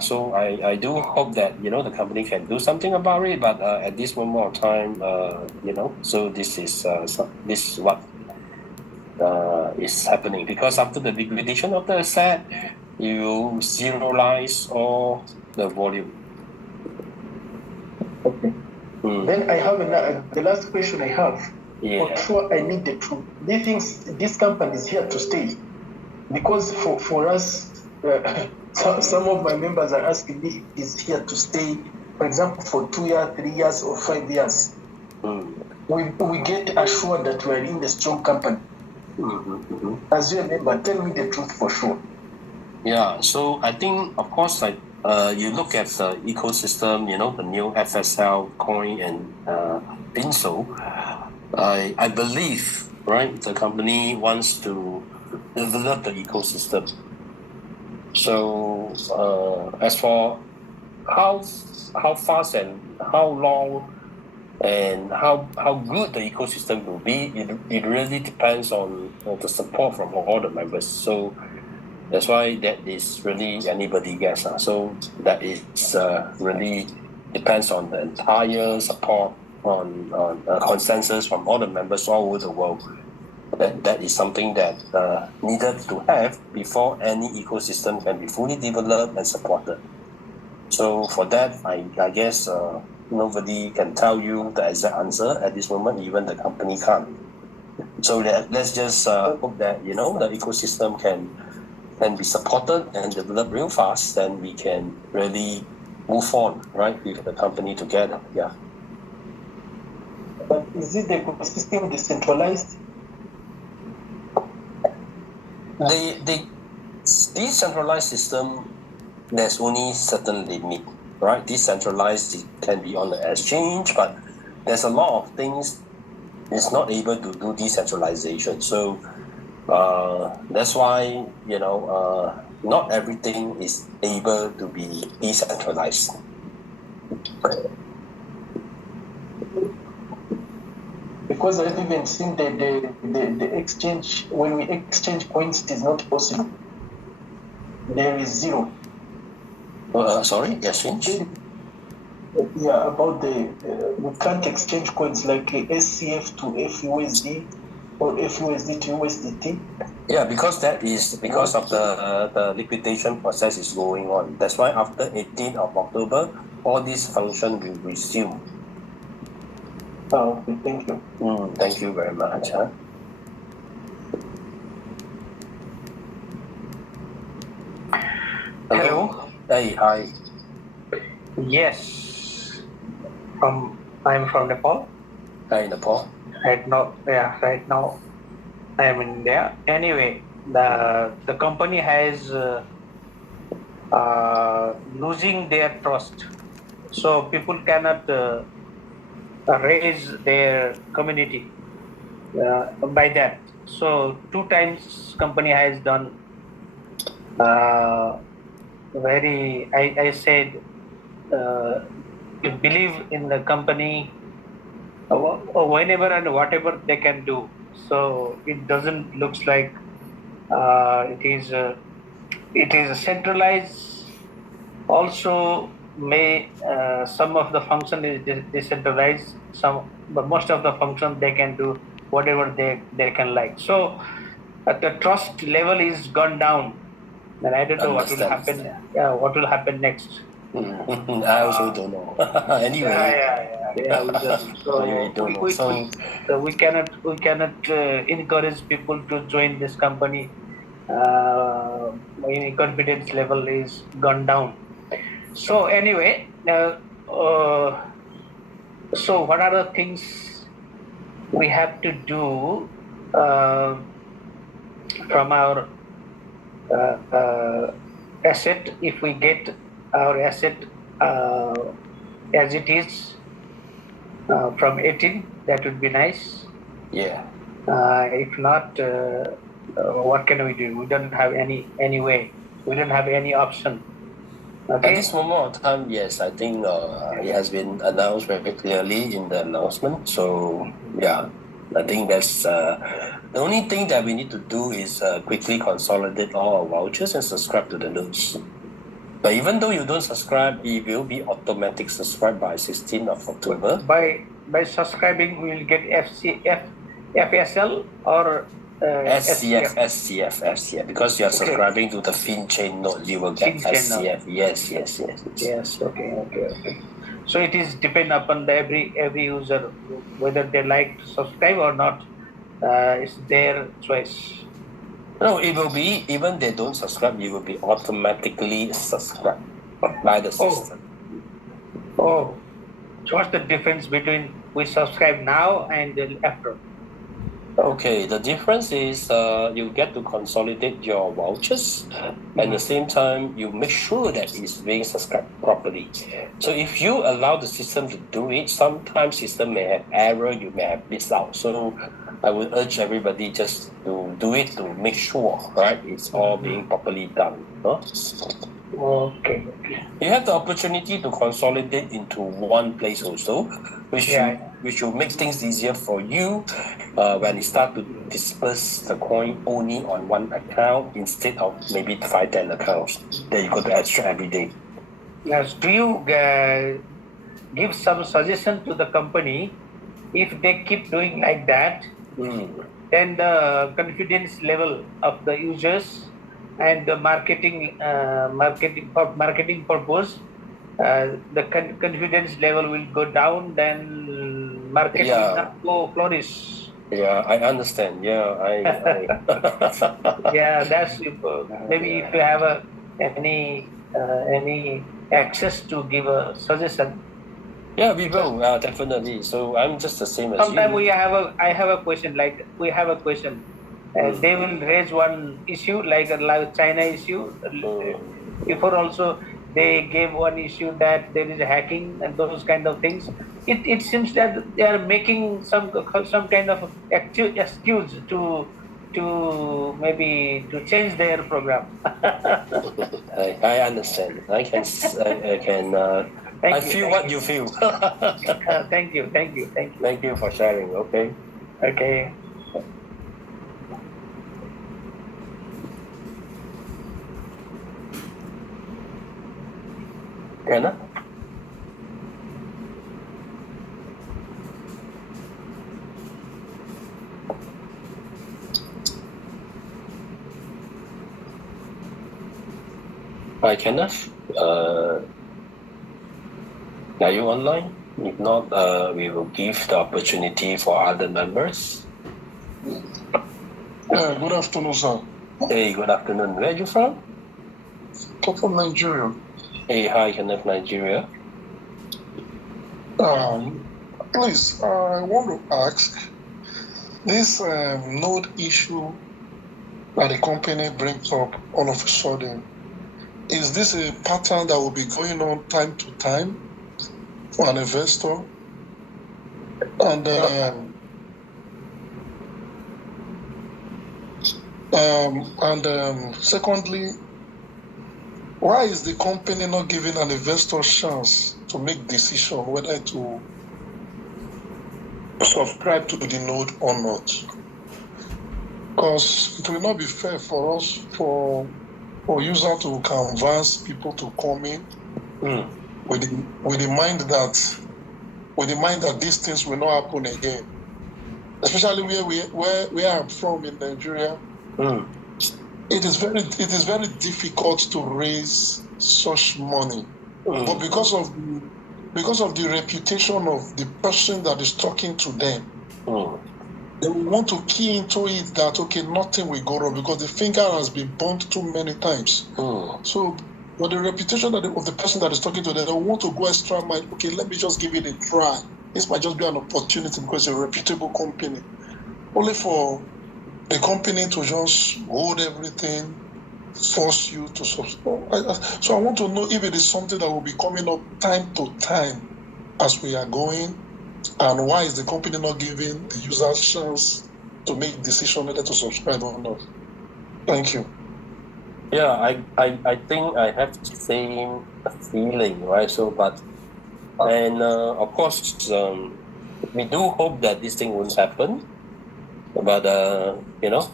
So I do hope that the company can do something about it, but at this moment of time, so this is what is happening, because after the liquidation of the asset, you zeroize all the volume. Okay. Then I have the last question I have. Yeah. For sure, I need the truth. This company is here to stay, because for us, some of my members are asking me, is here to stay, for example, for 2 years, 3 years, or 5 years. We get assured that we are in the strong company. As you remember, tell me the truth for sure. Yeah, so I think, of course, you look at the ecosystem, the new FSL coin and Pinso. I believe, right, the company wants to develop the ecosystem. So as for how fast and how long and how good the ecosystem will be, it really depends on the support from all the members. So that's why that is really anybody guess. So that is really depends on the entire support on consensus from all the members all over the world. That is something that needed to have before any ecosystem can be fully developed and supported. So for that, I guess nobody can tell you the exact answer at this moment, even the company can't. So let's just hope that the ecosystem can be supported and developed real fast, then we can really move on, right, with the company together. Yeah. But is it the ecosystem decentralized? The decentralized system, there's only certain limit, right? Decentralized, it can be on the exchange, but there's a lot of things it's not able to do decentralization. So that's why not everything is able to be decentralized. Because I've even seen the exchange, when we exchange coins, it is not possible. There is zero. Sorry, exchange? Yeah, about we can't exchange coins like SCF to FUSD or FUSD to USDT. Yeah, because that is because of the liquidation process is going on. That's why after 18th of October, all these function will resume. Okay, thank you. Thank you very much. Hey, hi. Yes, I'm from Nepal. Hi, Nepal. Right now I am in India. Anyway, the company has losing their trust, so people cannot raise their community by that. So 2 times company has done very. I said you believe in the company whenever and whatever they can do. So it doesn't looks like it is centralized. Also, may some of the function is decentralized. But most of the function they can do whatever they can like. So the trust level is gone down, and I don't know what will Understand. happen. Yeah, what will happen next? I also don't know. Anyway. Yeah. We don't. Anyway, So don't know. So, we cannot encourage people to join this company. My confidence level is gone down. So anyway, so what are the things we have to do uh, from our asset? If we get our asset as it is from 18, that would be nice. yeah. If not, what can we do? We don't have any way. We don't have any option. At Okay. this moment of time, yes, I think it has been announced very clearly in the announcement. So, yeah, I think that's the only thing that we need to do is quickly consolidate all our vouchers and subscribe to the notes. But even though you don't subscribe, it will be automatic subscribed by 16th of October. By subscribing, we will get FSL or SCF, because you are Okay. subscribing to the FinChain node, you will get FinChain node. SCF. Yes. Yes. Okay. So it is depend upon the every user whether they like to subscribe or not. It's their choice. No, it will be, even they don't subscribe, it will be automatically subscribed by the system. Oh, so what's the difference between we subscribe now and after? Okay, the difference is you get to consolidate your vouchers. At the same time, you make sure that it's being subscribed properly. So if you allow the system to do it, sometimes system may have error, you may have missed out. So I would urge everybody just to do it to make sure, right, it's all being properly done. Huh? Okay. You have the opportunity to consolidate into one place also, which will make things easier for you when you start to disperse the coin only on one account instead of maybe 5-10 accounts that you got to extract every day. Yes. Do you give some suggestion to the company if they keep doing like that? Then the confidence level of the users and the marketing purpose, the confidence level will go down. Then market will not go flourish. Yeah, I understand. Yeah, Yeah, that's maybe if you have any access to give a suggestion. Yeah, we will definitely. So I'm just the same as Sometimes you. I have a question, like we have a question. They will raise one issue like China issue. Before also they gave one issue that there is hacking and those kind of things. It seems that they are making some kind of excuse to maybe to change their program. I understand. I can. I feel what you feel. Thank you. Thank you for sharing. Okay. Okay. Anna? Hi, Kenneth. Are you online? If not, we will give the opportunity for other members. Good afternoon, sir. Hey, good afternoon. Where are you from? I'm from Nigeria. Hey, hi, Kenneth, Nigeria. Please, I want to ask this node issue that the company brings up all of a sudden. Is this a pattern that will be going on time to time for an investor? And secondly, why is the company not giving an investor chance to make decision whether to subscribe to the node or not? Because it will not be fair for us for user to canvas people to come in with the mind that these things will not happen again. Especially where I'm from in Nigeria, it is very difficult to raise such money. But because of the reputation of the person that is talking to them, they will want to key into it that okay, nothing will go wrong because the finger has been burnt too many times. So, but the reputation of the person that is talking to them, they want to go extra mile. Okay, let me just give it a try. This might just be an opportunity because it's a reputable company. Only for the company to just hold everything, force you to subscribe. So I want to know if it is something that will be coming up time to time as we are going, and why is the company not giving the users chance to make decision whether to subscribe or not? Thank you. Yeah, I think I have the same feeling, right? So, but, and of course, we do hope that this thing won't happen. But, you know,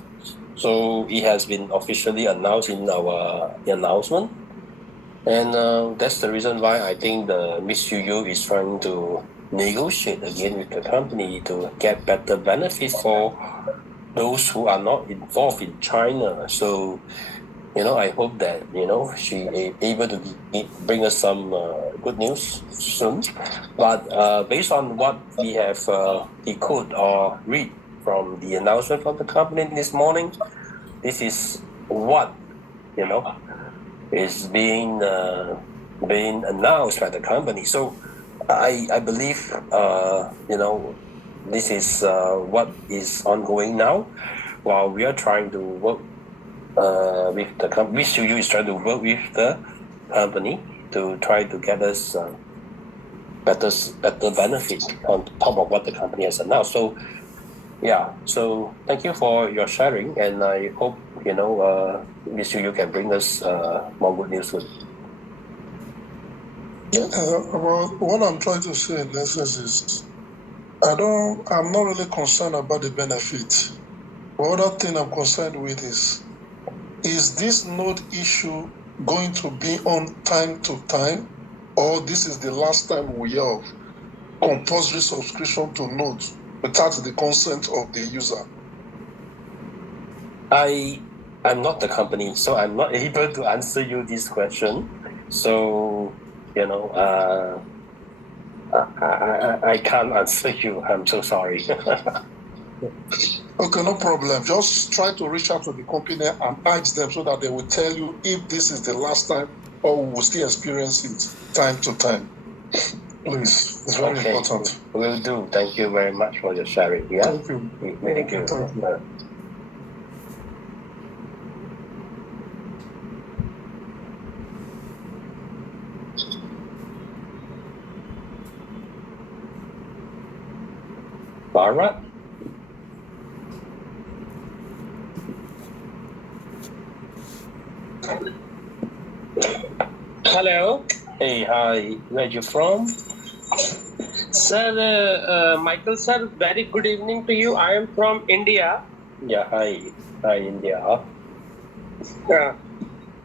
so it has been officially announced in our announcement. And that's the reason why I think the Miss Yu is trying to negotiate again with the company to get better benefits for those who are not involved in China. So, I hope that, she is able to bring us some good news soon. But based on what we have decoded or read from the announcement from the company this morning, this is what, is being announced by the company. So I believe, this is what is ongoing now, while we are trying to work with the company. Miss Yu is trying to work with the company to try to get us better benefit on top of what the company has announced. So yeah, so thank you for your sharing, and I hope Miss Yu can bring us more good news soon. Well, what I'm trying to say in essence is, I'm not really concerned about the benefit. The other thing I'm concerned with is this node issue going to be on time to time, or this is the last time we have compulsory subscription to nodes without the consent of the user? I'm not the company, so I'm not able to answer you this question. So, I can't answer you. I'm so sorry. Okay, no problem. Just try to reach out to the company and ask them so that they will tell you if this is the last time or we will still experience it time to time. Please, it's very important. Will do. Thank you very much for your sharing. Yeah. Thank you. Thank you. Thank you. Bharat? Hello. Hey, hi. Where you from? Sir, Michael sir, very good evening to you. I am from India. Yeah, hi. Hi, India.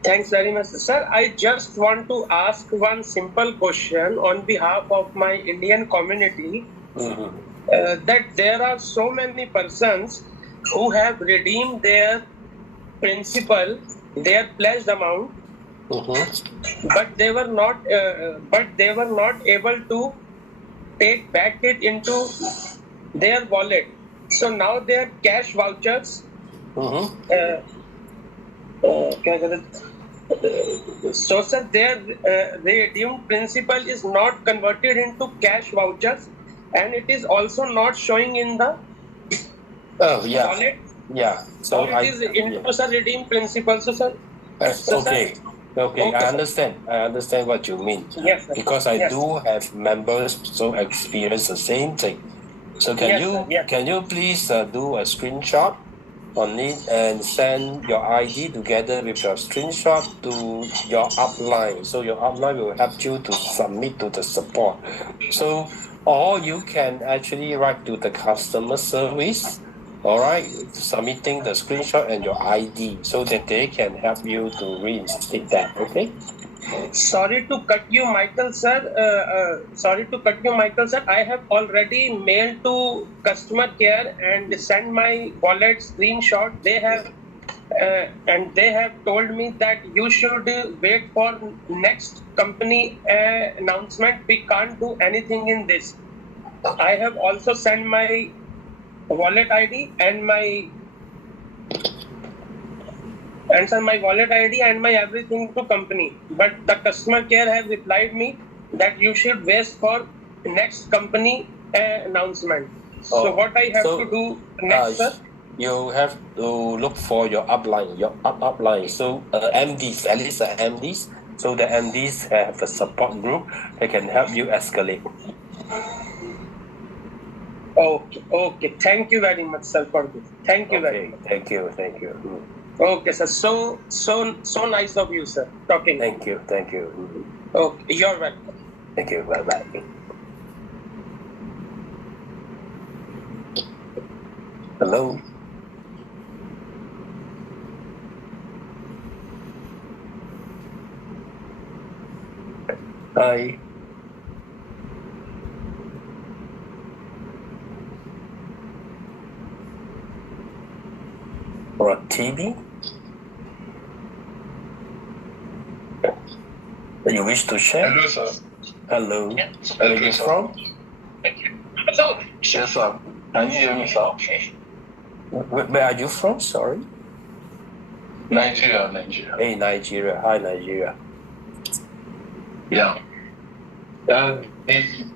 Thanks very much, sir. I just want to ask one simple question on behalf of my Indian community. That there are so many persons who have redeemed their principal, their pledged amount, but they were not able to take back it into their wallet. So now their cash vouchers, So, sir, their redeemed principal is not converted into cash vouchers, and it is also not showing in the wallet. Yeah. So Or it is into sir redeemed principal. So, sir. So, okay. sir, Okay, I sir. understand. I understand what you mean. Yes, sir. Because I Yes. do have members so experience the same thing. So can Yes, sir. Yes. can you please do a screenshot on it and send your ID together with your screenshot to your upline. So your upline will help you to submit to the support. So or you can actually write to the customer service, all right, submitting the screenshot and your ID so that they can help you to reinstate that. Okay. Sorry to cut you, Michael, sir. Sorry to cut you, Michael, sir. I have already mailed to customer care and sent my wallet screenshot. They have and they have told me that you should wait for next company announcement. We can't do anything in this. I have also sent my wallet ID and my wallet ID and my everything to company. But the customer care has replied me that you should wait for next company announcement. So what I have to do next, sir? You have to look for your upline, upline. So MDs, at least MDs. So the MDs have a support group that can help you escalate. Okay. Thank you very much, sir, for this. Thank you very much. Thank you. Okay, sir. So nice of you, sir. Talking. Thank you. Okay, you're welcome. Thank you. Bye. Hello. Hi. Or TV? You wish to share? Hello, sir. Hello. Yeah. Where are you from? Hello. Yes, sir. Can you hear me, sir? Where are you from? Sorry. Nigeria. Hey, Nigeria. Hi, Nigeria. Yeah. The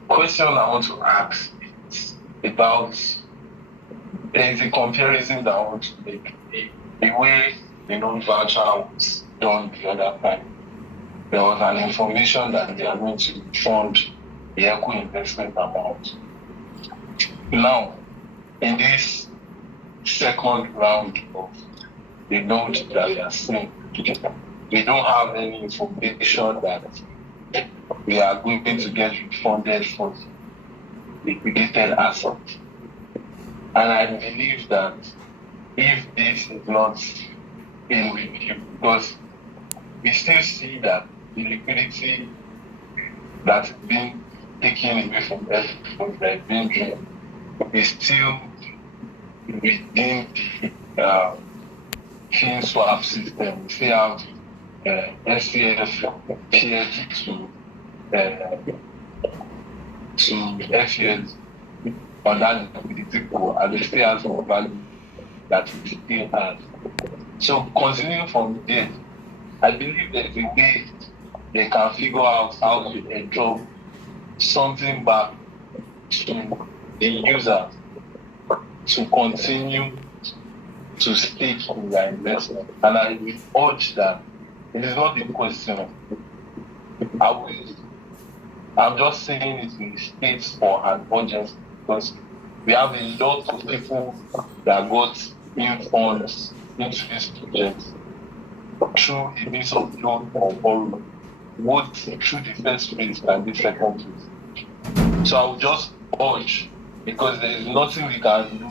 question I want to ask is about, there is a comparison that I want to make. The way the non-voucher was done the other time. There was an information that they are going to fund the equity investment amount. Now, in this second round of the note that we are seeing, we don't have any information that we are going to get refunded for liquidated assets. And I believe that if this is not in review, because we still see that the liquidity that is being taken away from everyone that is being drained is still within the FinSwap system. We still have SCF peers to FES on that liquidity pool, and they still have some value that we still have. So continuing from there, I believe there's a way they can figure out how to drop something back to the user to continue to stake in their investment. And I will urge that it is not the question. I'm just saying it in the states for an urgency, because we have a lot of people that got new funds into this project through a means of loan or borrow, both through the first phase and the second phase. So I would just urge, because there is nothing we can do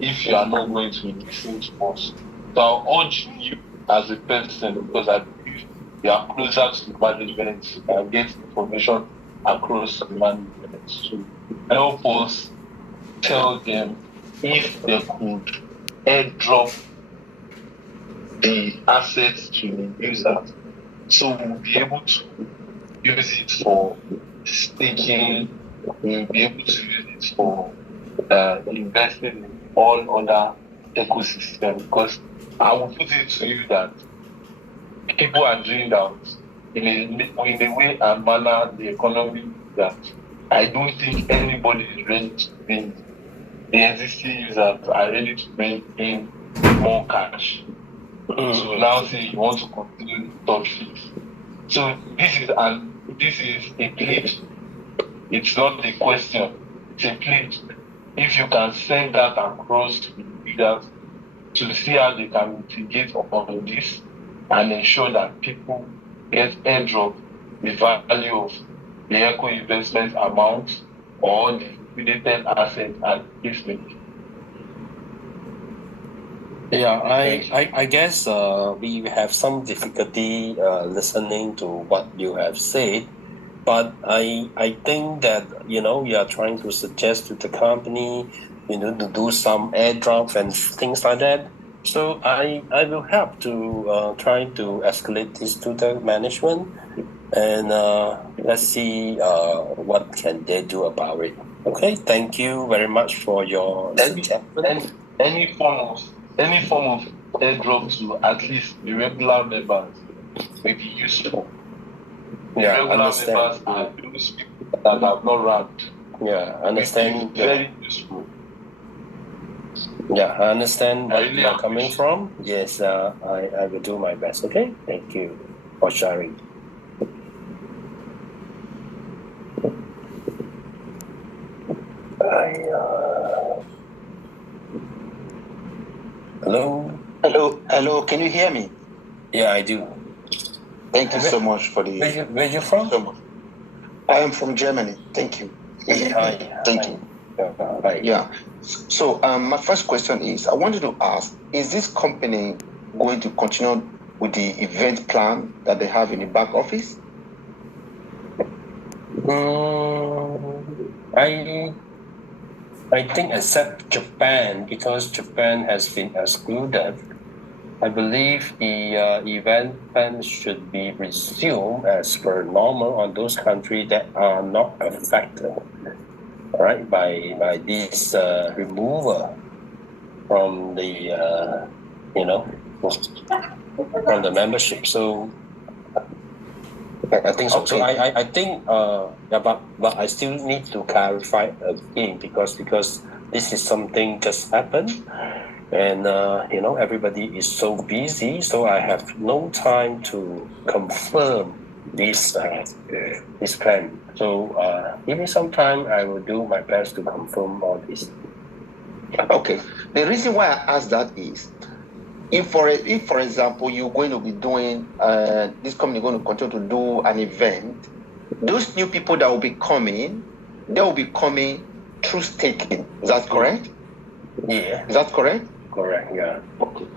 if you are not going to listen to us. So I'll urge you as a person, because I believe you are closer to the management and get information across the management. So help us tell them if they could airdrop the assets to the user, so we'll be able to use it for staking, we'll be able to use it for investing in all other ecosystems. Because I will put it to you that people are doing that in a way and manner the economy that I don't think anybody is ready to bring. The existing users are ready to bring in more cash. So now say you want to continue top fees. So this is a plea. It's not a question. It's a plea. If you can send that across to leaders to see how they can mitigate upon this and ensure that people get airdrop the value of the eco investment amount or the liquidated asset at this minute. Yeah, I guess we have some difficulty listening to what you have said, but I think that you are trying to suggest to the company to do some airdrops and things like that. So I will help to try to escalate this to the management, and let's see what can they do about it. Okay, thank you very much for your suggestion. Any form of airdrop to at least the regular members may be useful. The regular understand. members are those people that have not ranked. Yeah, understand. Very useful. Yeah, I understand where really you're coming from. Yes, I will do my best. Okay, thank you for sharing. Hello. Can you hear me? Yeah, I do. Thank you so much for the. Where you from? So much. I am from Germany. Thank you. Thank you. Hi. Yeah. So my first question is, I wanted to ask: is this company going to continue with the event plan that they have in the back office? I think except Japan, because Japan has been excluded. I believe the event plan should be resumed as per normal on those countries that are not affected, right, by this removal from the from the membership. So I think so. Okay. So I think but I still need to clarify again because this is something just happened, and everybody is so busy, so I have no time to confirm this plan. So give me some time. I will do my best to confirm all this. Okay. The reason why I asked that is, if for example you're going to be doing this company going to continue to do an event, those new people that will be coming, they will be coming through staking. Is that correct? Yeah. Is that correct? Correct. Yeah.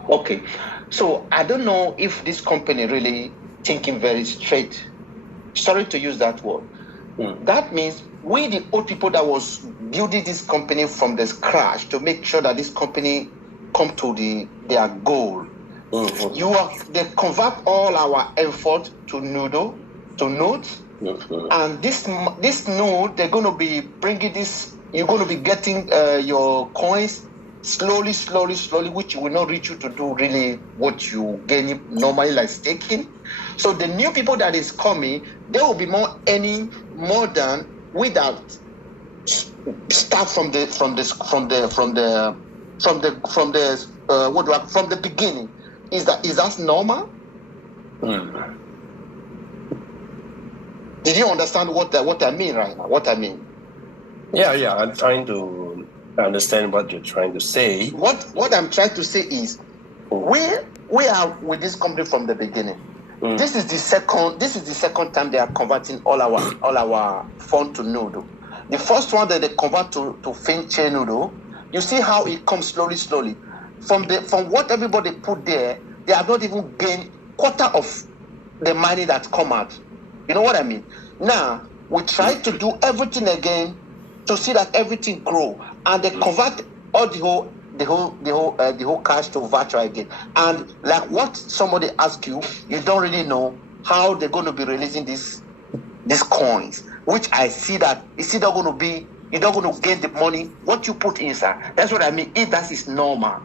Okay. So I don't know if this company really thinking very straight. Sorry to use that word. That means we, the old people that was building this company from the scratch to make sure that this company come to their goal. They convert all our effort to nodes, and this node they're going to be bringing this. You're going to be getting your coins slowly, which will not reach you to do really what you gain normally like staking. So the new people that is coming, they will be earning more than without start from the beginning. Is that normal? Did you understand what I mean right now? What I mean? Yeah. I'm trying to understand what you're trying to say. What I'm trying to say is, we are with this company from the beginning. This is the second time they are converting all our fund to Node. The first one that they convert to FinChain Node. You see how it comes slowly. From what everybody put there, they have not even gained quarter of the money that come out. You know what I mean? Now we try to do everything again to see that everything grow, and they convert all the whole cash to virtual again. And like what somebody asked you, you don't really know how they're going to be releasing these coins, which I see that it's either going to be, you're not going to get the money what you put inside. That's what I mean. If that is normal,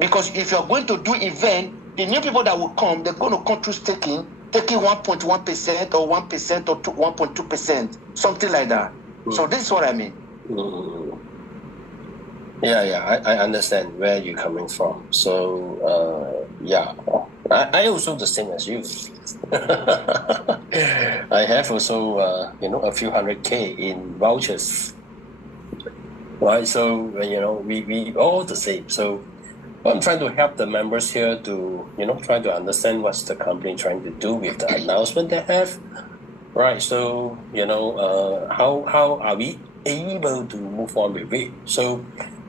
because if you're going to do event, the new people that will come, they're going to come through taking 1.1% or 1% or 1.2%, something like that. So this is what I mean. Yeah, I understand where you're coming from. So, yeah, I also the same as you. I have also, a few 100K in vouchers. Right, so, we all the same. So I'm trying to help the members here to, try to understand what's the company trying to do with the announcement they have. Right, so, how are we able to move on with it? So,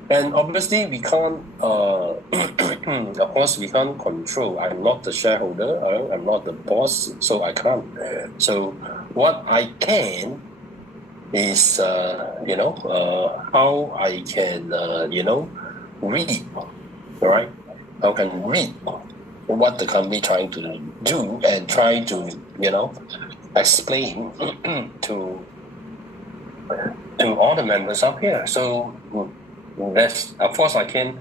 and obviously we can't, of course we can't control. I'm not the shareholder, I'm not the boss, so I can't. So what I can is, how I can, read, right? How can read what the company trying to do and try to, explain to all the members up here. So that's, of course, I think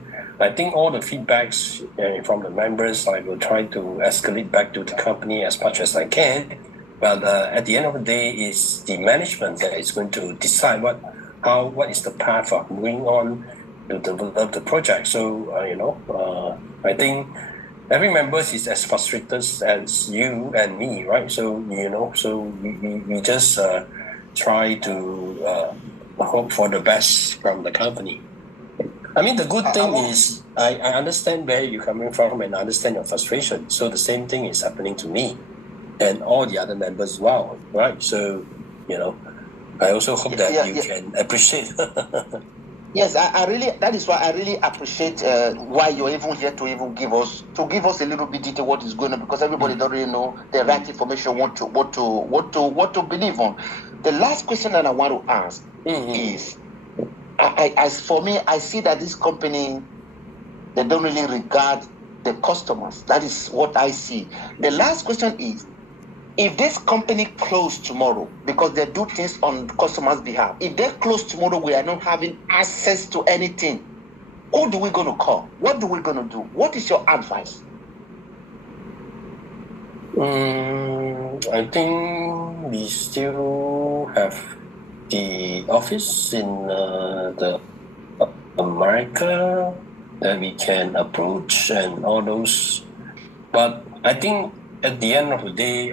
all the feedbacks from the members, I will try to escalate back to the company as much as I can. But at the end of the day, it's the management that is going to decide what is the path of moving on to develop the project. So I think every member is as frustrated as you and me, right? So so we just try to hope for the best from the company. I mean, the good thing is I understand where you're coming from and I understand your frustration. So the same thing is happening to me and all the other members as well, right? So, I also hope that you can appreciate. Yes, I really. That is why I really appreciate why you're even here to even give us a little bit detail what is going on, because everybody don't really know the right information, what to believe on. The last question that I want to ask is, for me, I see that this company, they don't really regard the customers. That is what I see. The last question is, if this company close tomorrow because they do things on customers' behalf, if they close tomorrow, we are not having access to anything, who do we going to call? What do we going to do? What is your advice? I think we still have the office in the America that we can approach and all those. But I think at the end of the day,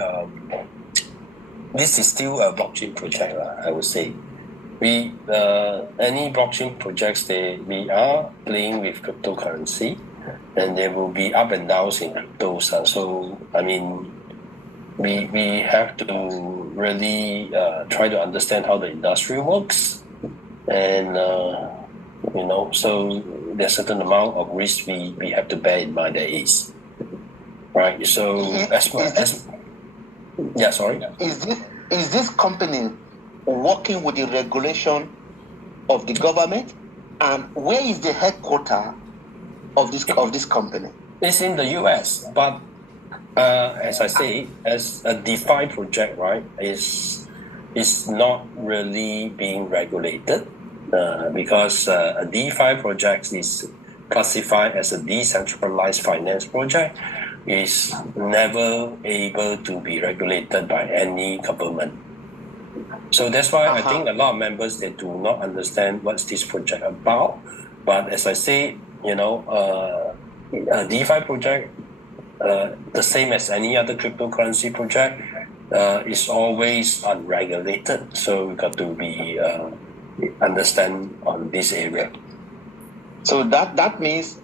this is still a blockchain project, I would say. We any blockchain projects, we are playing with cryptocurrency, and there will be up and downs in cryptos. So I mean, we have to really try to understand how the industry works, and so there's a certain amount of risk we have to bear in mind. There is, right? So sorry. Is this company working with the regulation of the government, and where is the headquarters of this company? It's in the US, but as I say, as a DeFi project, right, is not really being regulated because a DeFi project is classified as a decentralized finance project, is never able to be regulated by any government. So that's why I think a lot of members, they do not understand what's this project about. But as I say, a DeFi project, the same as any other cryptocurrency project, is always unregulated. So we got to be understand on this area. So that means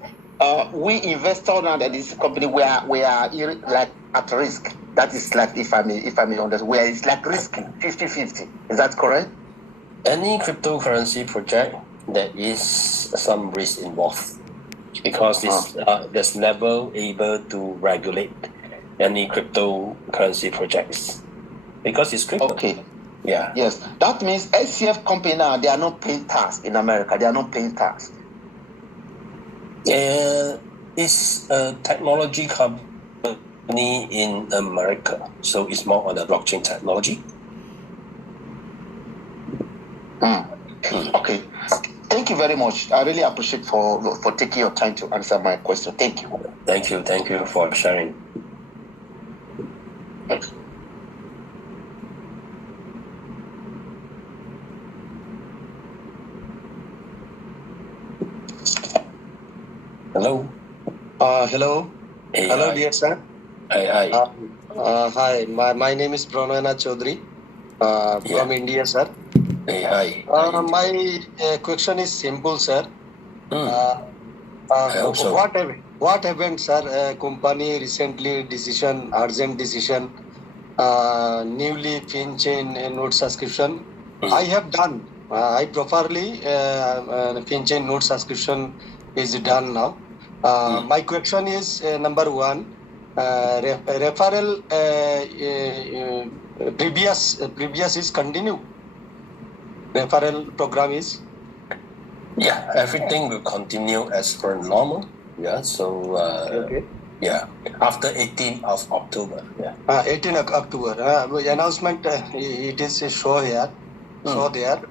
we investors now that this company, we are like at risk. That is like, if I may understand, where it's like risky, 50-50. Is that correct? Any cryptocurrency project, there is some risk involved, because there's never able to regulate any cryptocurrency projects because it's crypto. Okay. Yeah. Yes. That means SCF company now, they are not paying tax in America. They are not paying tax. It's a technology company in America, so it's more on the blockchain technology. Okay. Thank you very very much. I really appreciate for taking your time to answer my question. Thank you. Thank you for sharing. Thanks. Hello. Hello. Hey, Hello, hi. dear sir. Hi. Hi. My name is Pranayana Chaudhary from India, sir. Hey, hi. My question is simple, sir. I hope so. What happened, sir? Company recently urgent decision, newly FinChain note subscription. I have done. I properly FinChain note subscription is done now. My question is number one. Referral previous is continue. Referral program is. Yeah, everything will continue as per normal. Yeah, so Okay. yeah, after 18th of October. Yeah. 18th of October. Announcement it is show here. So there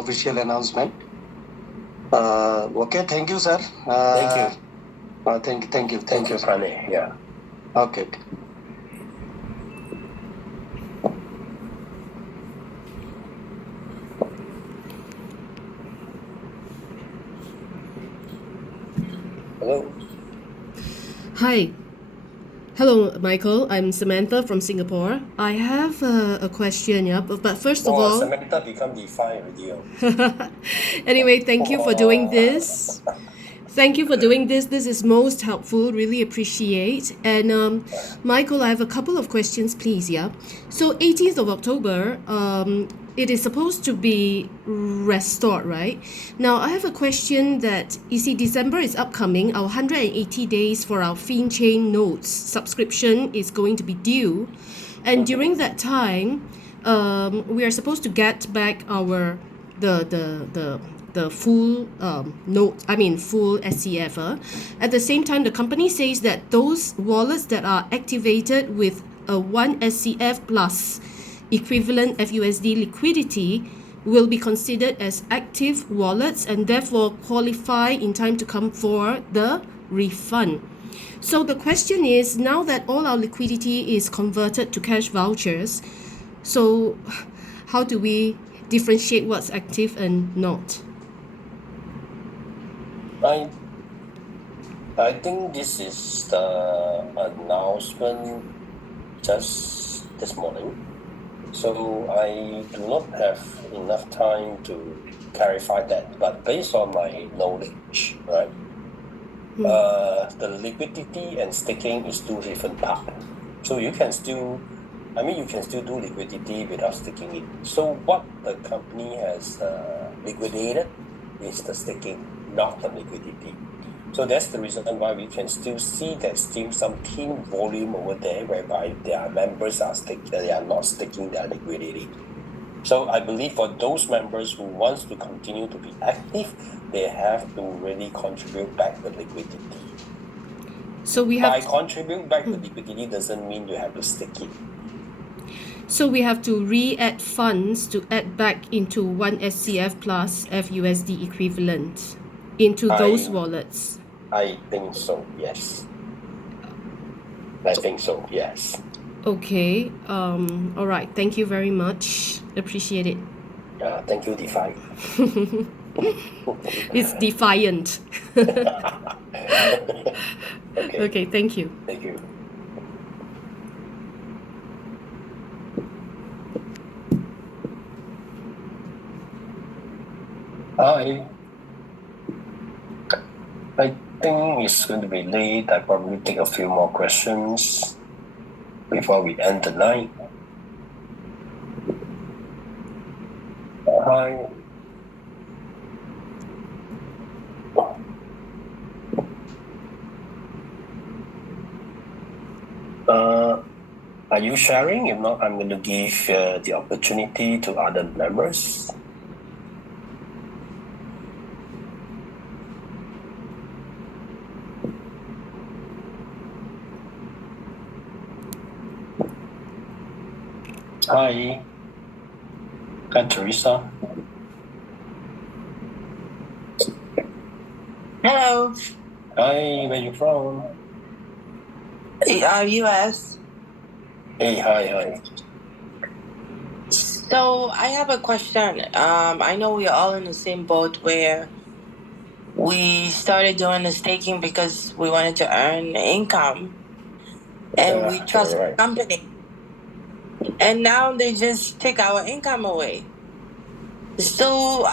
official announcement. Okay, thank you, sir. Thank you. Thank you, Pranay. Yeah. Okay. Hello. Hi. Hello, Michael. I'm Samantha from Singapore. I have a question, yeah. But first of all, Samantha become DeFi already. anyway, thank you for doing this. Thank you for doing this. This is most helpful. Really appreciate. And Michael, I have a couple of questions, please. Yeah. So 18th of October, it is supposed to be restored, right? Now I have a question that you see, December is upcoming. Our 180 days for our FinChain notes subscription is going to be due, and during that time, we are supposed to get back our the full full SCF. At the same time, the company says that those wallets that are activated with a 1 SCF plus equivalent FUSD liquidity will be considered as active wallets and therefore qualify in time to come for the refund. So the question is, now that all our liquidity is converted to cash vouchers, so how do we differentiate what's active and not? I think this is the announcement just this morning. So I do not have enough time to clarify that. But based on my knowledge, right, the liquidity and staking is two different parts. So you can still do liquidity without staking it. So what the company has liquidated is the staking, not the liquidity. So that's the reason why we can still see there's still some team volume over there whereby their members they are not staking their liquidity. So I believe for those members who wants to continue to be active, they have to really contribute back the liquidity. So we have contribute back the liquidity doesn't mean you have to stake it. So we have to re-add funds to add back into 1 SCF plus FUSD equivalent into those wallets. I think so, yes. I think so, yes. Okay. All right. Thank you very much. Appreciate it. Thank you, DeFi. It's defiant. Okay. Thank you. Thank you. I think it's going to be late. I probably take a few more questions before we end the night. Hi. Are you sharing? If not, I'm going to give the opportunity to other members. Hi, Teresa. Hello, Hi, where you from? US. Hey, hi. So I have a question. I know we're all in the same boat where we started doing the staking because we wanted to earn income and we trust the company. And now they just take our income away. So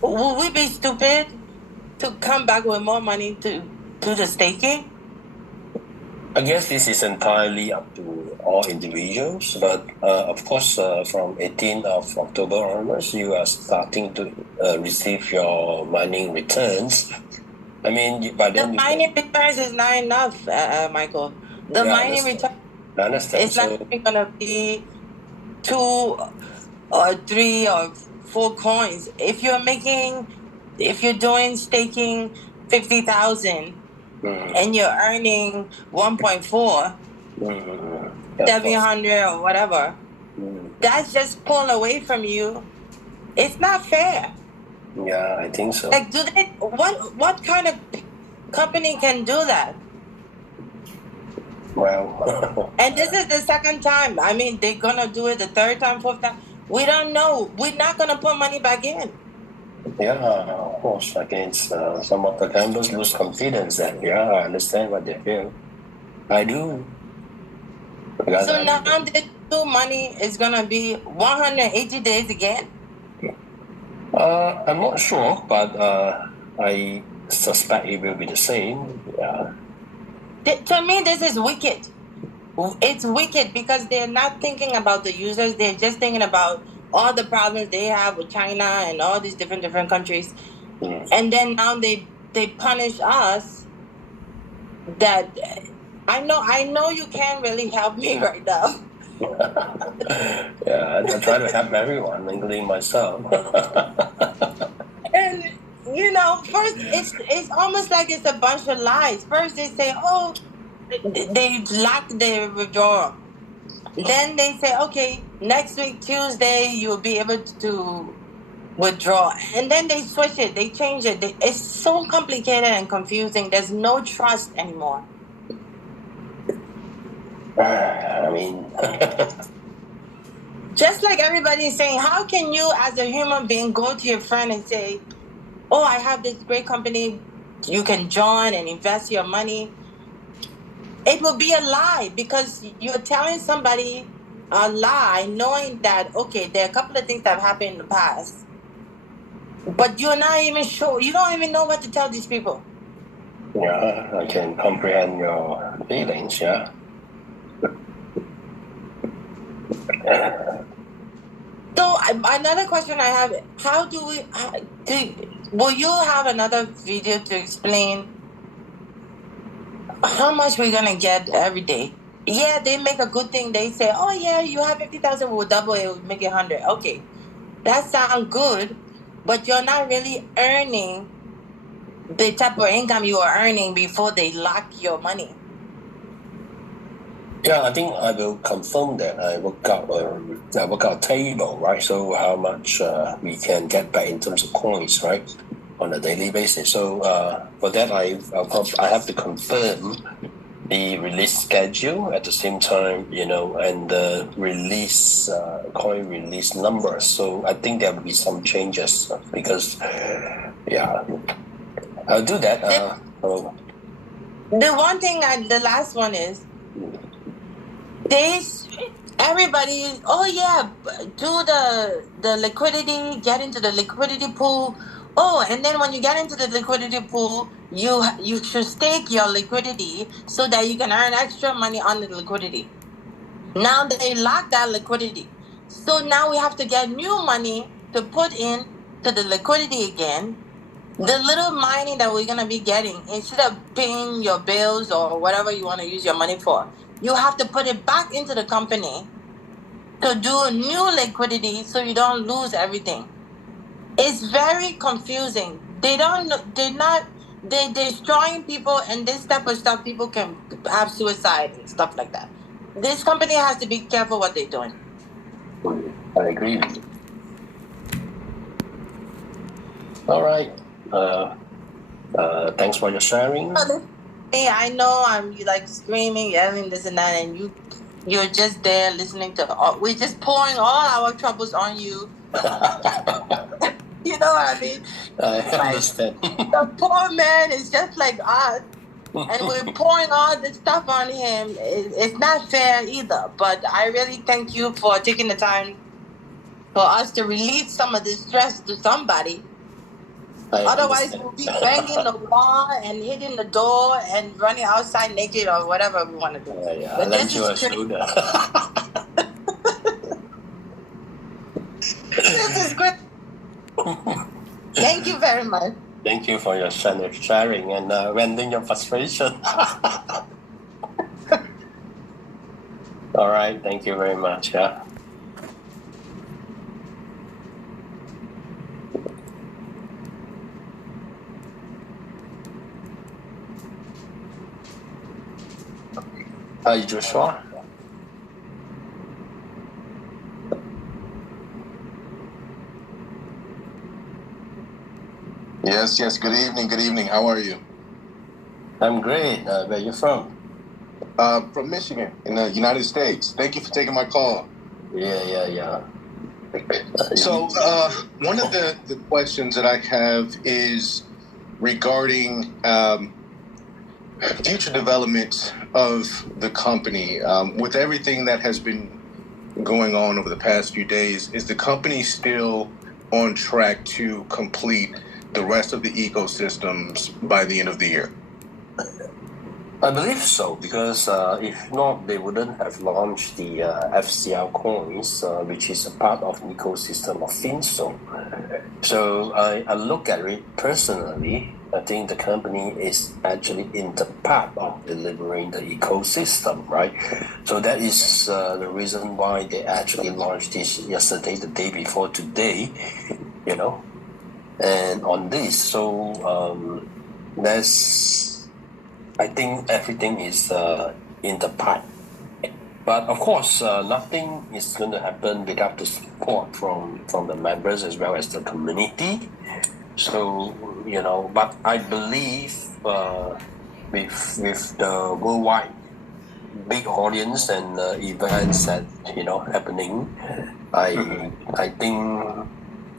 will we be stupid to come back with more money to do the staking? I guess this is entirely up to all individuals, but of course, from 18th of October onwards, you are starting to receive your mining returns. I mean, by then the mining returns is not enough, Michael. The mining return is not even gonna be 2 or 3 or 4 coins. If you're doing staking 50,000 and you're earning 1.4, 700 or whatever, that's just pulled away from you. It's not fair. Yeah, I think so. Like, what kind of company can do that? Well, and this is the second time. I mean, they're gonna do it the third time, fourth time. We don't know. We're not gonna put money back in. Yeah, of course, against some of the gamblers lose confidence. And yeah, I understand what they feel. I do. So now this new money is gonna be 180 days again. I'm not sure, but I suspect it will be the same. Yeah. To me, this is wicked. It's wicked because they're not thinking about the users. They're just thinking about all the problems they have with China and all these different countries. And then now they punish us. That I know you can't really help me right now. Yeah, I try to help everyone, including myself. And first it's almost like it's a bunch of lies. First they say, oh, they lock their withdrawal. Then they say, okay, next week Tuesday you'll be able to withdraw. And then they switch it. They change it. It's so complicated and confusing. There's no trust anymore. I mean, just like everybody is saying, how can you as a human being go to your friend and say, oh, I have this great company, you can join and invest your money? It will be a lie because you're telling somebody a lie knowing that, okay, there are a couple of things that have happened in the past, but you're not even sure. You don't even know what to tell these people. Yeah, I can comprehend your feelings, yeah. So another question I have: how do we? Will you have another video to explain how much we're gonna get every day? Yeah, they make a good thing. They say, "Oh yeah, you have 50,000, we'll double it, we'll make it 100." Okay, that sounds good, but you're not really earning the type of income you were earning before they lock your money. Yeah, I think I will confirm that. I work out a table, right? So how much we can get back in terms of coins, right, on a daily basis. So for that, I have to confirm the release schedule at the same time, and the release coin release numbers. So I think there will be some changes because, yeah, I'll do that. The one thing, the last one is, everybody, oh yeah, do the liquidity, get into the liquidity pool. Oh, and then when you get into the liquidity pool, you should stake your liquidity so that you can earn extra money on the liquidity. Now they lock that liquidity. So now we have to get new money to put in to the liquidity again. The little mining that we're gonna be getting, instead of paying your bills or whatever you want to use your money for, you have to put it back into the company to do new liquidity so you don't lose everything. It's very confusing. They're destroying people, and this type of stuff, people can have suicide and stuff like that. This company has to be careful what they're doing. I agree. All right. Thanks for your sharing. Hey, I know I'm like screaming, yelling, this and that, and you're just there listening to. We're just pouring all our troubles on you. You know what I mean? I understand. The poor man is just like us, and we're pouring all this stuff on him. It's not fair either. But I really thank you for taking the time for us to release some of this stress to somebody. Otherwise, we'll be banging the wall and hitting the door and running outside naked or whatever we want to do. Yeah, But I lent you a shoulder. This is great. Thank you very much. Thank you for your sharing and venting your frustration. All right, thank you very much. Yeah. Hi, Joshua. Yes. Good evening. How are you? I'm great. Where are you from? From Michigan, in the United States. Thank you for taking my call. Yeah. So, one of the questions that I have is regarding future development of the company. With everything that has been going on over the past few days, is the company still on track to complete the rest of the ecosystems by the end of the year? I believe so, because if not, they wouldn't have launched the FCL coins, which is a part of the ecosystem of FinSo. So I look at it personally. I think the company is actually in the path of delivering the ecosystem, right? So that is the reason why they actually launched this yesterday, the day before today, you know, and on this. So I think everything is in the pipe. But of course, nothing is going to happen without the support from the members as well as the community. So, but I believe with the worldwide big audience and events that, happening, I think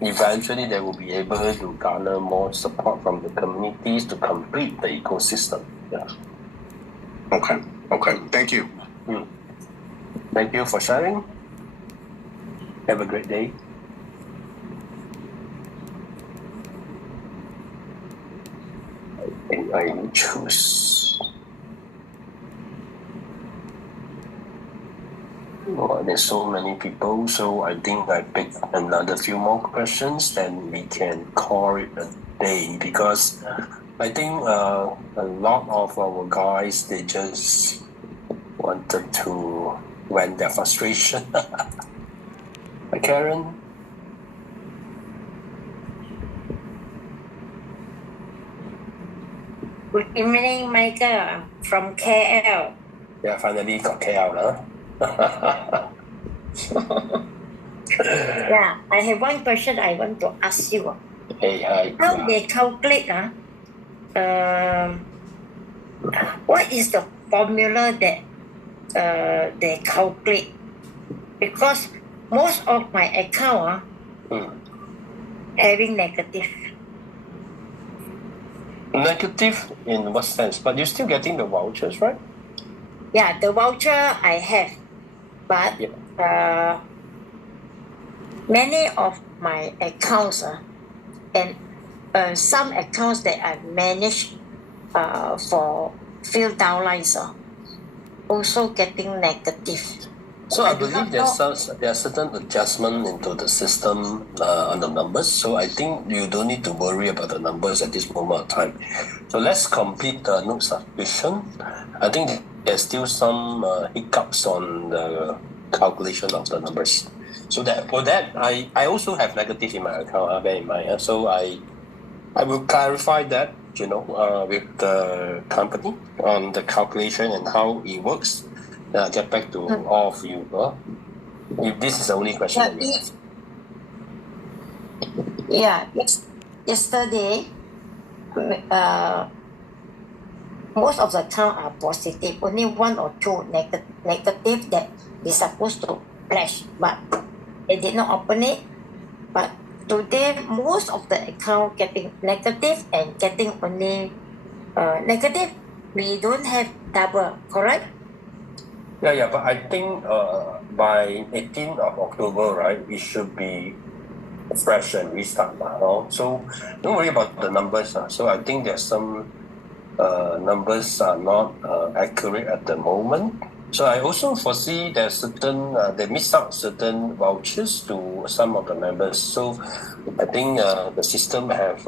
eventually they will be able to garner more support from the communities to complete the ecosystem. Yeah. Okay. Thank you. Thank you for sharing. Have a great day. I choose. Oh, there's so many people, so I think I pick another few more questions, then we can call it a day, because I think a lot of our guys, they just wanted to vent their frustration. Hi, Karen. Good evening, Michael, from KL. Yeah, finally got KL, huh? Yeah, I have one question I want to ask you. Hey, hi. How they calculate? What is the formula that they calculate? Because most of my account having negative. Negative in what sense? But you're still getting the vouchers, right? Yeah, the voucher I have, but many of my accounts and some accounts that I manage for few downlines also getting negative. So I believe there are certain adjustment into the system on the numbers. So I think you don't need to worry about the numbers at this moment of time. So let's complete the note subscription. I think there's still some hiccups on the calculation of the numbers. So for that, I also have negative in my account, bear in mind. So I will clarify that, with the company on the calculation and how it works. I'll get back to all of you. If this is the only question that you have. Yeah, yesterday most of the account are positive. Only one or two negative that we supposed to pledge, but they did not open it. But today, most of the account getting negative and getting only negative. We don't have double, correct? Yeah, but I think by 18th of October, right, it should be fresh and restart. So don't worry about the numbers. So I think there's some numbers are not accurate at the moment. So I also foresee there's certain they miss out certain vouchers to some of the members. So I think the system have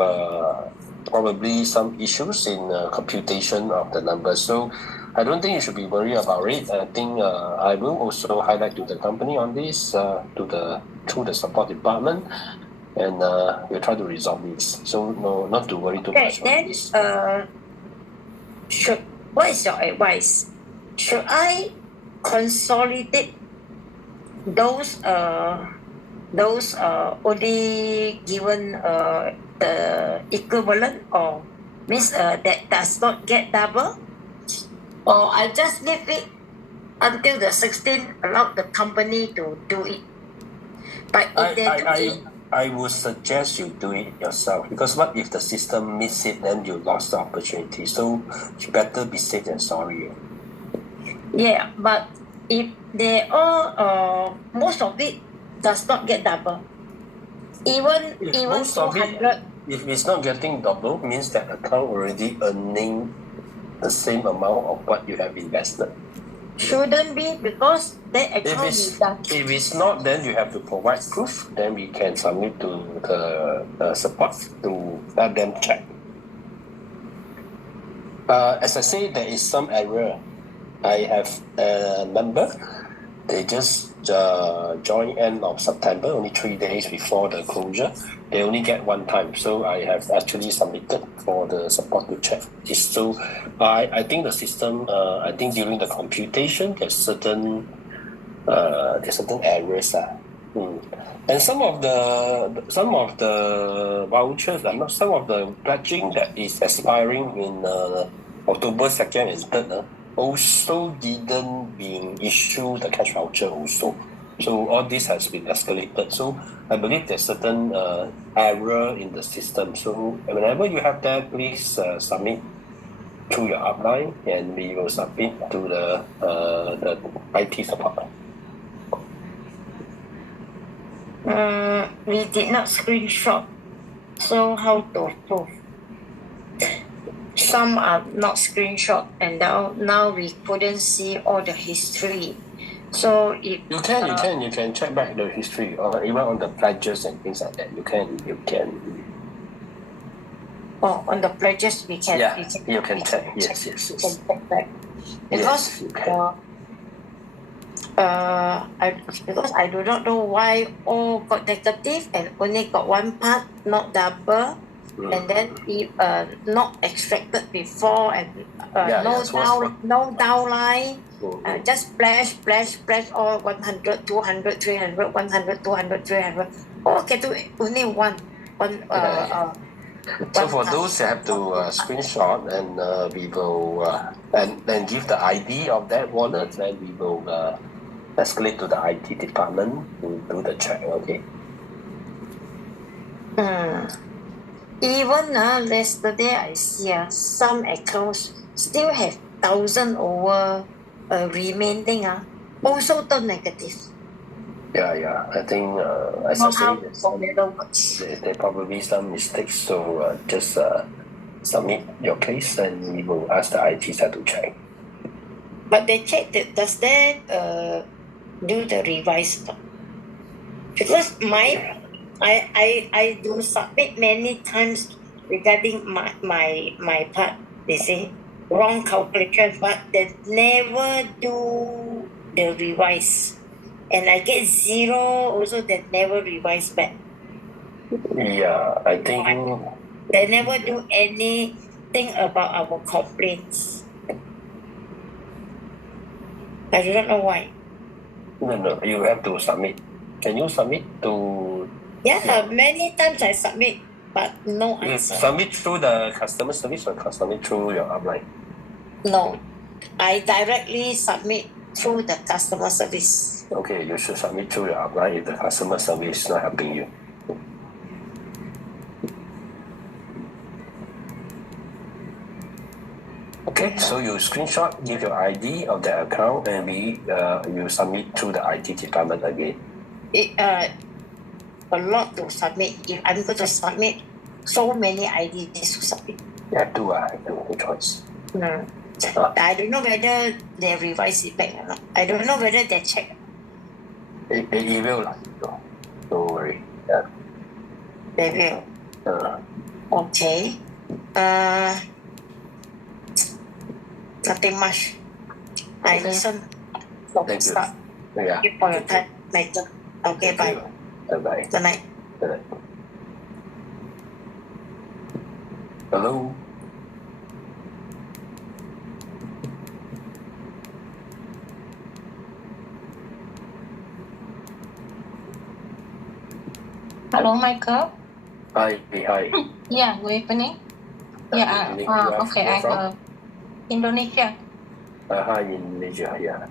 probably some issues in computation of the numbers. So I don't think you should be worried about it. I think I will also highlight to the company on this through the support department, and we'll try to resolve this. So no, not to worry too much on this. What is your advice? Should I consolidate those only given the equivalent, or means that does not get double, or I just leave it until the 16th, allow the company to do it? But if they do it, I would suggest you do it yourself, because what if the system miss it, then you lost the opportunity. So you better be safe than sorry. Yeah, but if they all most of it does not get double, even Most of it, 200. if it's not getting double, means that account already earning the same amount of what you have invested. Shouldn't be, because that account is done. If it's not, then you have to provide proof. Then we can submit to the support to let them check. As I say, there is some error. I have a member. They just joined end of September, only 3 days before the closure. They only get one time, so I have actually submitted for the support to check. So I think the system. I think during the computation, there's certain errors. And some of the vouchers, not some of the pledging that is expiring in October 2nd and 3rd, also didn't being issued the cash voucher also. So all this has been escalated. So I believe there's certain error in the system. So whenever you have that, please submit through your upline, and we will submit to the IT support. We did not screenshot, so how to prove? Some are not screenshot, and now we couldn't see all the history. So if you can check back the history, or even on the pledges and things like that. You can. Oh, on the pledges we can. Yeah, you can check. Yes. You can check back, because because I do not know why all got negative and only got one part, not double. And then if not extracted before, and no downline, just splash all 100, 200, 300, 100, 200, 300. Oh, okay, do only one. So for those you have to screenshot, and we will and then give the ID of that wallet, then we will escalate to the IT department to do the check. Okay. Even yesterday I see some accounts still have 1,000 over remaining, also turn negative. Yeah. I think as I say, there probably some mistakes. So just submit your case, and we will ask the IT side to check. But they check that, does that do the revise? Because I do submit many times regarding my part. They say wrong calculation, but they never do the revise, and I get 0 also. They never revise back. Yeah, I think they never do anything about our complaints. I don't know why. No, you have to submit. Can you submit to? Yeah, many times I submit. but no answer. Submit through the customer service or submit through your upline? No, I directly submit through the customer service. Okay, you should submit through your upline if the customer service is not helping you. Okay, so you screenshot, give your ID of the account, and you submit through the IT department again. A lot to submit. If I'm going to submit so many IDs to submit. You have to, no choice. No. I don't know whether they revise it back or not. I don't know whether they check. It will, don't worry. Yeah. They will. Okay. Nothing much. I listen. Thank you. Stop. Yeah. Thank you for your time. Later. Okay, bye. Bye-bye. Good night. Good night. Hello? Hello, Michael. Hi. Yeah, good evening. Yeah, okay, I have Indonesia. Hi, Indonesia, yeah.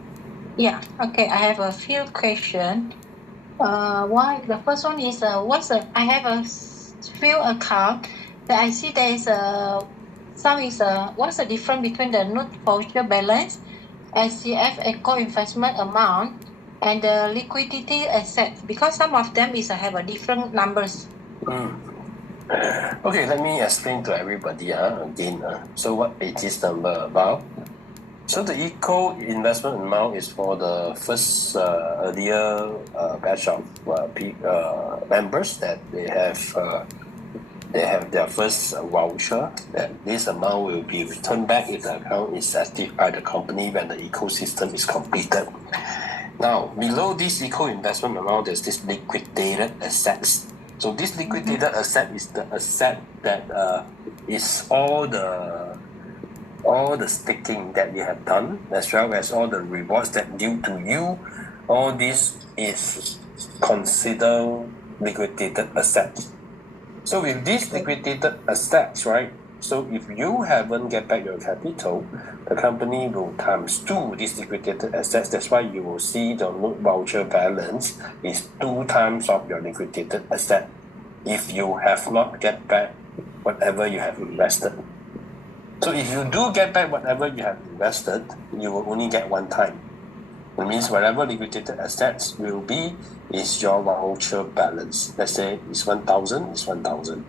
Yeah, okay, I have a few questions. Why the first one is I have a few account that I see there is what's the difference between the note voucher balance, SCF eco investment amount, and the liquidity asset, because some of them have a different numbers. Okay, let me explain to everybody again. So what is this number about? So the eco investment amount is for the first earlier batch of members that they have their first voucher. That this amount will be returned back if the account is active by the company when the ecosystem is completed. Now, below this eco investment amount, there's this liquidated assets. So this liquidated asset is the asset that is all the staking that you have done, as well as all the rewards that due to you. All this is considered liquidated assets. So with these liquidated assets, right? So if you haven't get back your capital, the company will times 2 these liquidated assets. That's why you will see the note voucher balance is 2 times of your liquidated asset if you have not get back whatever you have invested. So if you do get back whatever you have invested, you will only get 1 time. It means whatever liquidated assets will be is your voucher balance. Let's say it's 1,000, it's 1,000.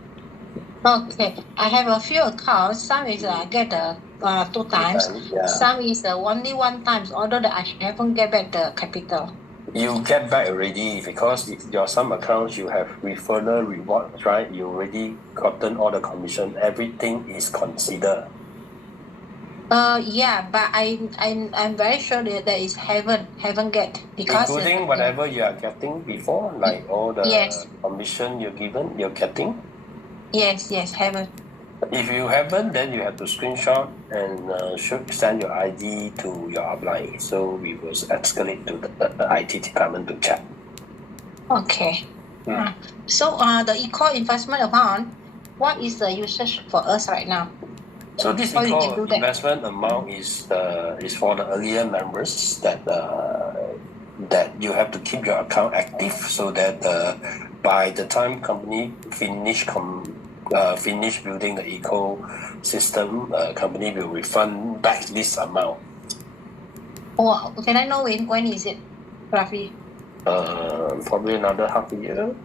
Okay, I have a few accounts. Some is I get 2 times. Yeah. Some is only 1 time, although that I haven't get back the capital. You get back already because if your some accounts you have referral rewards, right? You already gotten all the commission. Everything is considered. Yeah, but I'm very sure that there is haven't get, because including whatever you are getting before, like all the commission you're getting. Yes, haven't. If you haven't, then you have to screenshot and should send your ID to your upline. So we will escalate to the IT department to check. Okay. So the eco investment amount, what is the usage for us right now? So this eco investment amount is for the earlier members that you have to keep your account active so that by the time company finish building the ecosystem, company will refund back this amount. Oh, can I know when is it, roughly? Probably another half a year.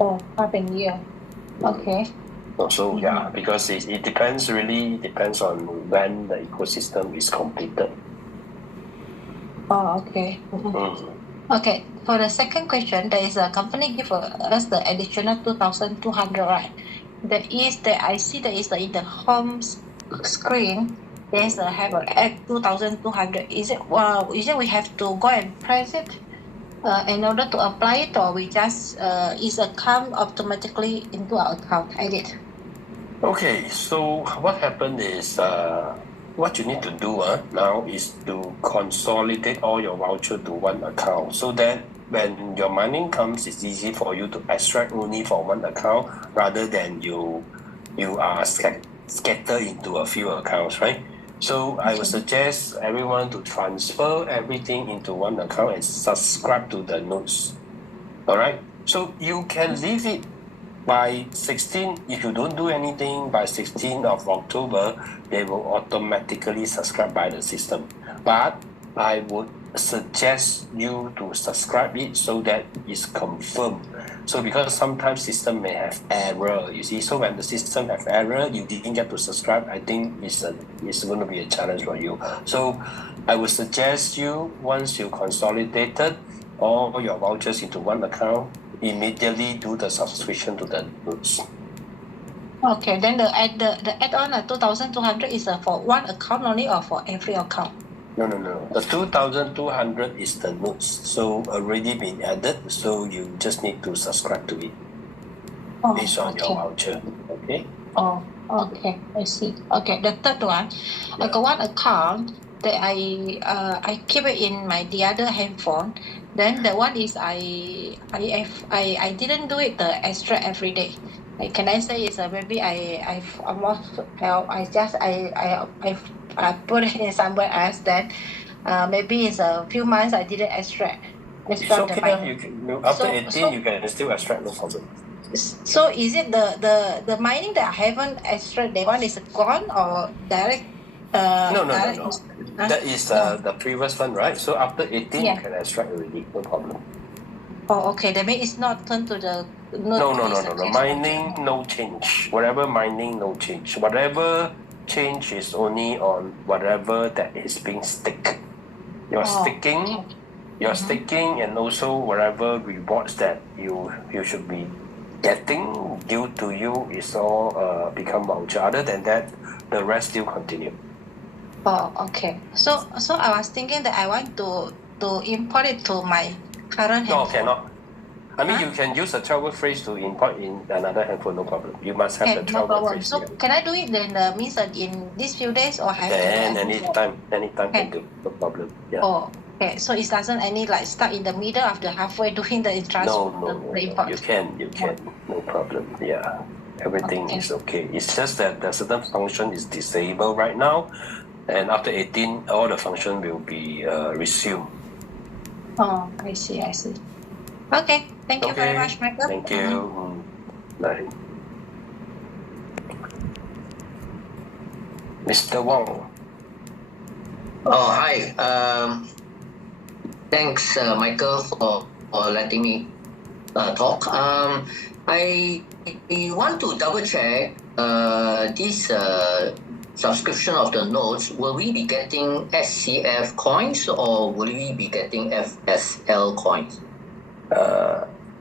Oh, half a year. Okay. So yeah, because it really depends on when the ecosystem is completed. Oh, okay. Okay, for the second question, there is a company give us the additional 2,200, right? I see there is in the home screen, there's have a add 2,200. Is it we have to go and press it in order to apply it, or we just is account automatically into our account edit? Okay, so what happened is what you need to do now is to consolidate all your voucher to one account so that when your mining comes, it's easy for you to extract only for one account rather than you are scattered into a few accounts, right? So I would suggest everyone to transfer everything into one account and subscribe to the notes. All right. So you can leave it by 16. If you don't do anything by 16th of October, they will automatically subscribe by the system. But I would suggest you to subscribe it so that it's confirmed. So because sometimes system may have error, you see. So when the system have error, you didn't get to subscribe. I think it's going to be a challenge for you. So I would suggest you, once you consolidated all your vouchers into one account, immediately do the subscription to the notes. Okay, then the add-on 2,200 is for one account only or for every account? No. The 2,200 is the notes, so already been added. So you just need to subscribe to it based on your voucher. Okay. Oh, okay, I see. Okay, the third one, I got one account that I keep it in the other handphone. Then the one is I didn't do it the extra every day. Like, can I say it's maybe I've almost I put it in somewhere else. Then maybe it's a few months I didn't extract It's the okay. money. After 18, you can still extract, no problem. So is it the mining that I haven't extract, that one is gone or direct? No. Direct That is the previous one, right? So after 18, you can extract already, no problem. Oh, okay. That means it's not turned to the No. Mining, no change. Whatever mining, no change. Whatever change is only on whatever that is being staked. Your staking, and also whatever rewards that you should be getting due to you is all become voucher. Other than that, the rest still continue. Oh, okay. So I was thinking that I want to import it to my current No, handphone. cannot. I mean, you can use a travel phrase to import in another handphone, no problem. You must have the No travel problem. phrase. So can I do it then? Means that in these few days or have Then to? anytime can do, no problem. Yeah. Oh, okay. So it doesn't any stuck in the middle after halfway doing the transfer. No. You can, no problem. Yeah. Everything is okay. It's just that the certain function is disabled right now, and after 18, all the function will be resumed. Oh, I see. Okay. Thank you very much, Michael. Thank you. Bye. Mr. Wong. Oh, hi. Thanks, Michael, for letting me talk. I want to double check this subscription of the notes. Will we be getting SCF coins or will we be getting FSL coins?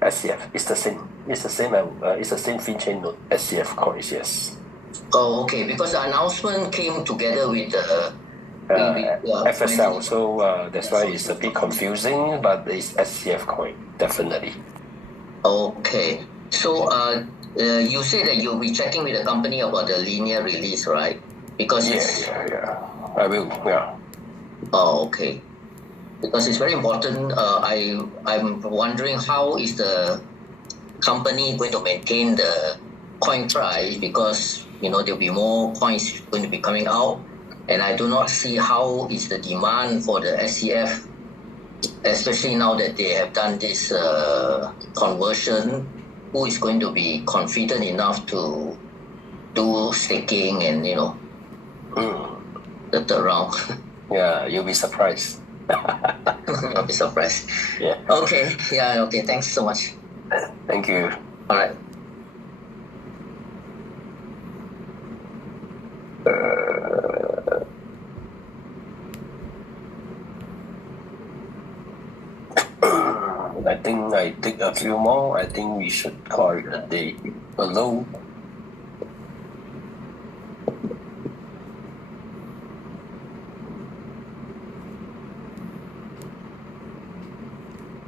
SCF. It's the same. It's the same. It's the same FinChain note. SCF coins. Yes. Oh, okay. Because the announcement came together with the FSL. So that's why it's a bit confusing. But it's SCF coin definitely. Okay. So you said that you'll be checking with the company about the linear release, right? Because yeah. I will. Yeah. Oh, okay. Because it's very important. I'm wondering how is the company going to maintain the coin price, because there'll be more coins going to be coming out, and I do not see how is the demand for the SCF, especially now that they have done this conversion. Who is going to be confident enough to do staking and the turnaround? Yeah, you'll be surprised. I'll be surprised. Yeah. Okay. Yeah. Okay. Thanks so much. Thank you. All right. I think I take a few more. I think we should call it a day. Hello.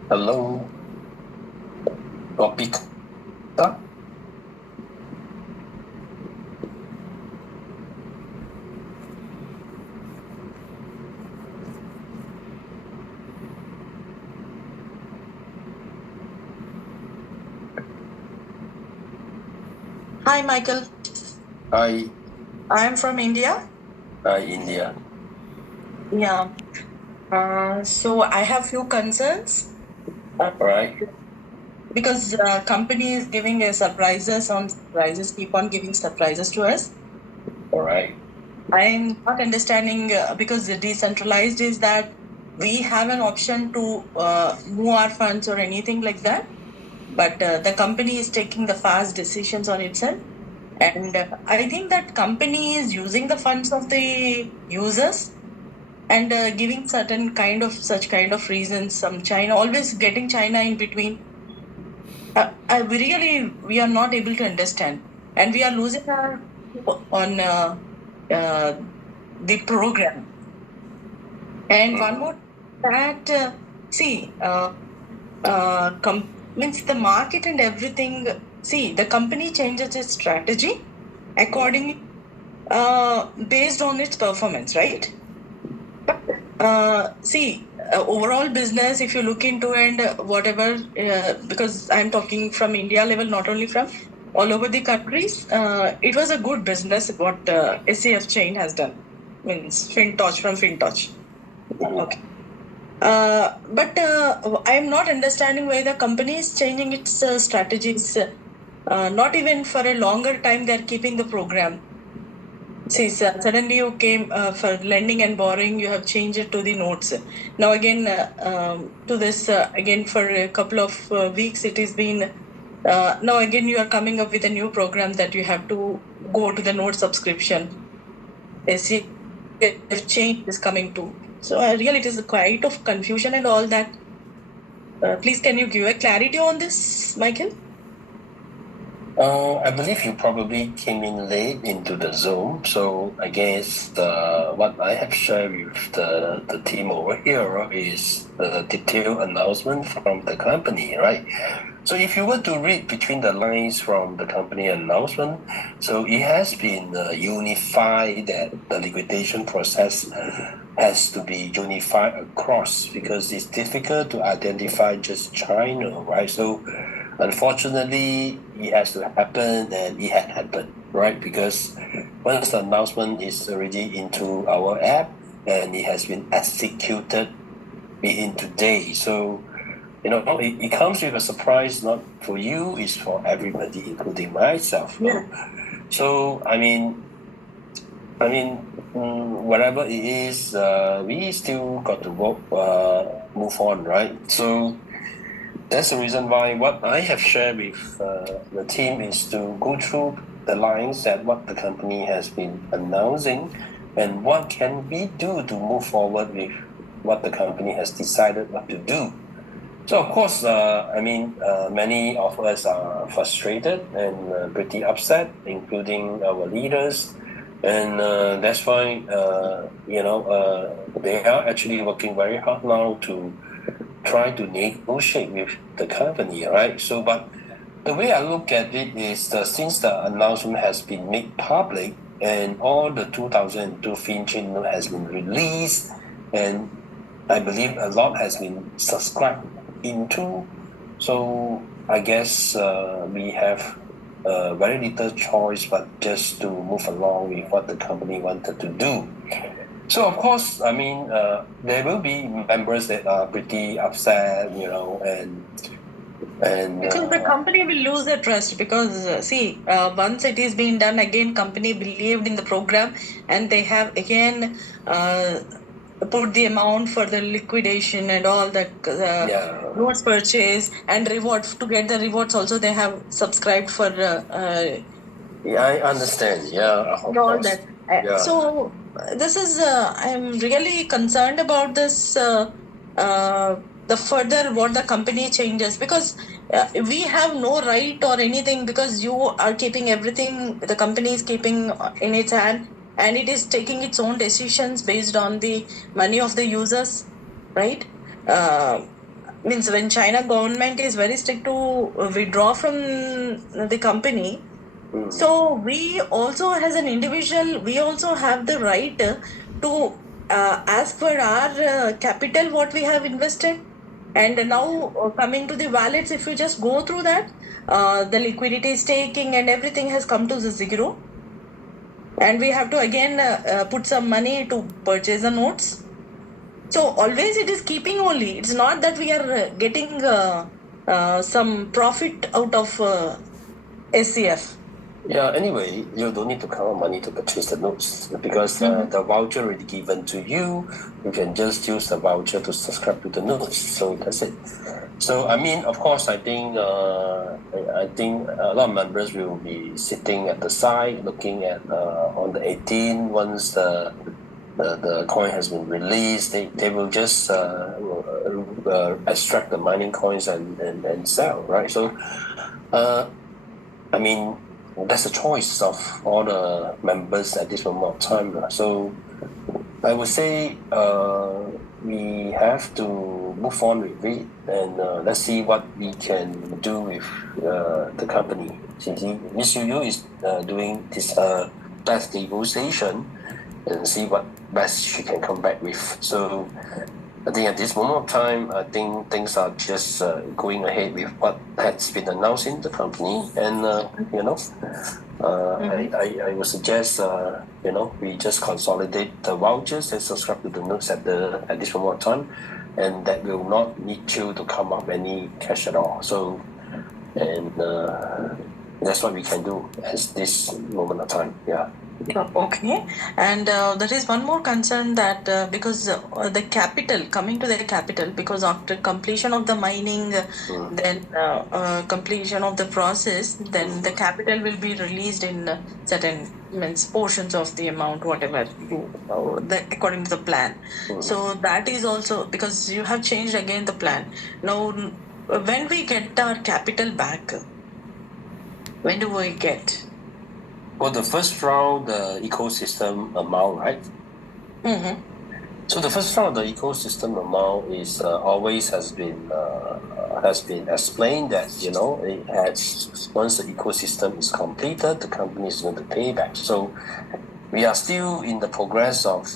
Hello. Topik. Hi, Michael. Hi. I'm from India. Hi, India. Yeah. So I have few concerns. Right. Because company is giving surprises on surprises, keep on giving surprises to us. All right. I'm not understanding because the decentralized is that we have an option to move our funds or anything like that, but the company is taking the fast decisions on itself, and I think that company is using the funds of the users and giving certain kind of such kind of reasons. Some China always getting China in between. We are not able to understand, and we are losing our on the program. And one more that means the market and everything. See, the company changes its strategy accordingly based on its performance, right? Overall business, if you look into and whatever, because I'm talking from India level, not only from all over the countries, it was a good business what SCF chain has done. Means FinTouch from FinTouch. Okay. But I'm not understanding why the company is changing its strategies. Not even for a longer time, they're keeping the program. See, suddenly you came for lending and borrowing, you have changed it to the notes. Now again, to this again for a couple of weeks, it has been. Now again, you are coming up with a new program that you have to go to the note subscription. See, if change is coming too. So really, it is quite of confusion and all that. Please, can you give a clarity on this, Michael? I believe you probably came in late into the Zoom, so I guess what I have shared with the team over here is the detailed announcement from the company, right? So if you were to read between the lines from the company announcement, so it has been unified that the liquidation process has to be unified across because it's difficult to identify just China, right? So unfortunately, it has to happen, and it had happened, right? Because once the announcement is already into our app and it has been executed within today, so it comes with a surprise, not for you, it's for everybody, including myself. Yeah. So whatever it is, we still got to move on, right? So that's the reason why what I have shared with the team is to go through the lines that what the company has been announcing and what can we do to move forward with what the company has decided what to do. So of course, many of us are frustrated and pretty upset, including our leaders, and that's why they are actually working very hard now to try to negotiate with the company, right? So, but the way I look at it is since the announcement has been made public and all the 2002 FinChain note has been released, and I believe a lot has been subscribed into. So I guess we have very little choice but just to move along with what the company wanted to do. So of course, there will be members that are pretty upset, and because the company will lose their trust because once it is being done again, company believed in the program and they have again put the amount for the liquidation and all that notes purchase and reward to get the rewards also they have subscribed for I understand. Yeah, of all course. that. So this is I'm really concerned about this the further what the company changes because we have no right or anything because you are keeping everything the company is keeping in its hand and it is taking its own decisions based on the money of the users, right? Means when China government is very strict to withdraw from the company. So we also, as an individual, we also have the right to ask for our capital what we have invested. And now coming to the wallets, if you just go through that, the liquidity staking and everything has come to the zero. And we have to again put some money to purchase the notes. So always it is keeping only. It's not that we are getting some profit out of SCF. Yeah, anyway, you don't need to come out money to purchase the notes because the voucher already given to you. You can just use the voucher to subscribe to the notes. So that's it. So I mean, of course, I think a lot of members will be sitting at the side looking at on the 18th once the coin has been released. They will just extract the mining coins and sell, right? So I mean, that's a choice of all the members at this moment of time. So I would say we have to move on with it and let's see what we can do with the company. Miss Yu is doing this debt negotiation and see what best she can come back with. So I think at this moment of time, I think things are just going ahead with what has been announced in the company, and I would suggest we just consolidate the vouchers and subscribe to the notes at this moment of time, and that will not need you to come up any cash at all. So, and that's what we can do at this moment of time. Yeah. Okay, and there is one more concern that because the capital, coming to the capital, because after completion of the mining, then completion of the process, then the capital will be released in certain portions of the amount, whatever you, according to the plan. So that is also because you have changed again the plan. Now, when we get our capital back, when do we get? Well, the first round, the ecosystem amount, right? Mm-hmm. So the first round of the ecosystem amount is always has been explained that it has, once the ecosystem is completed, the company is going to pay back. So we are still in the progress of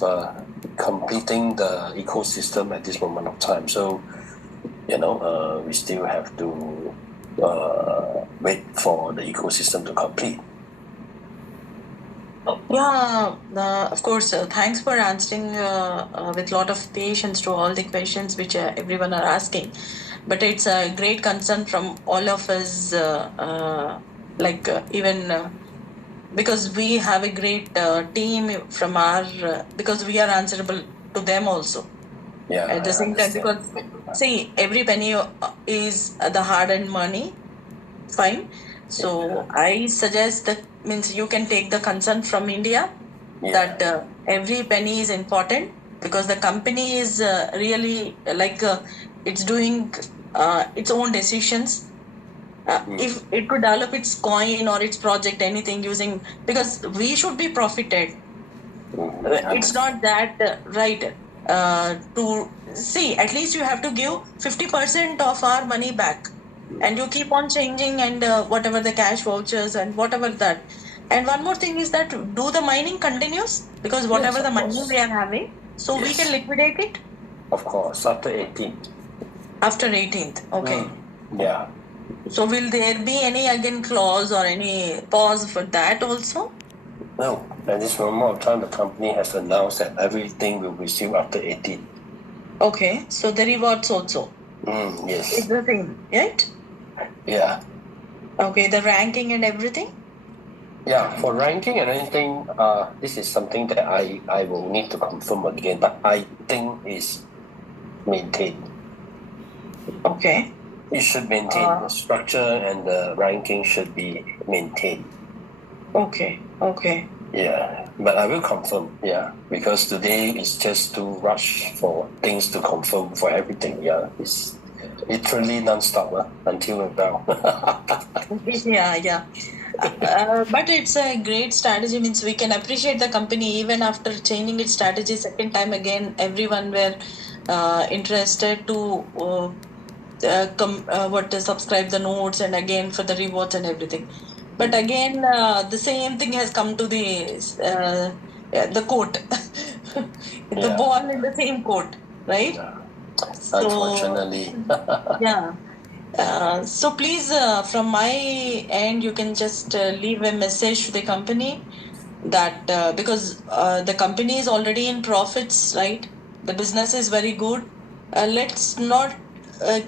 completing the ecosystem at this moment of time. So we still have to wait for the ecosystem to complete. Yeah, of course. Thanks for answering with a lot of patience to all the questions which everyone are asking. But it's a great concern from all of us, even because we have a great team from our, because we are answerable to them also. Yeah. At the same time, because see, every penny is the hard-earned money. Fine. So I suggest that means you can take the consent from India that every penny is important because the company is really it's doing its own decisions. If it could develop its coin or its project, anything using, because we should be profited. It's not that right to see, at least you have to give 50% of our money back and you keep on changing and whatever the cash vouchers and whatever that. And one more thing is that do the mining continues because whatever the mining we are having, so we can liquidate it. Of course, after 18th. After 18th, okay. Yeah. So will there be any again clause or any pause for that also? No, at this moment of time, the company has announced that everything will resume after 18. Okay, so the rewards also. Yes. It's the same, right? Yeah. Okay, the ranking and everything? Yeah, for ranking and anything, this is something that I will need to confirm again, but I think is maintained. Okay. It should maintain the structure and the ranking should be maintained. Okay. Yeah, but I will confirm, because today is just too rush for things to confirm for everything. Yeah, it's literally non-stop until now. Yeah. But it's a great strategy, means we can appreciate the company even after changing its strategy second time again. Everyone were interested to subscribe the notes and again for the rewards and everything. But again, the same thing has come to the court. The ball in the same court, right? Unfortunately. Yeah. So please, from my end, you can just leave a message to the company that because the company is already in profits, right? The business is very good. Let's not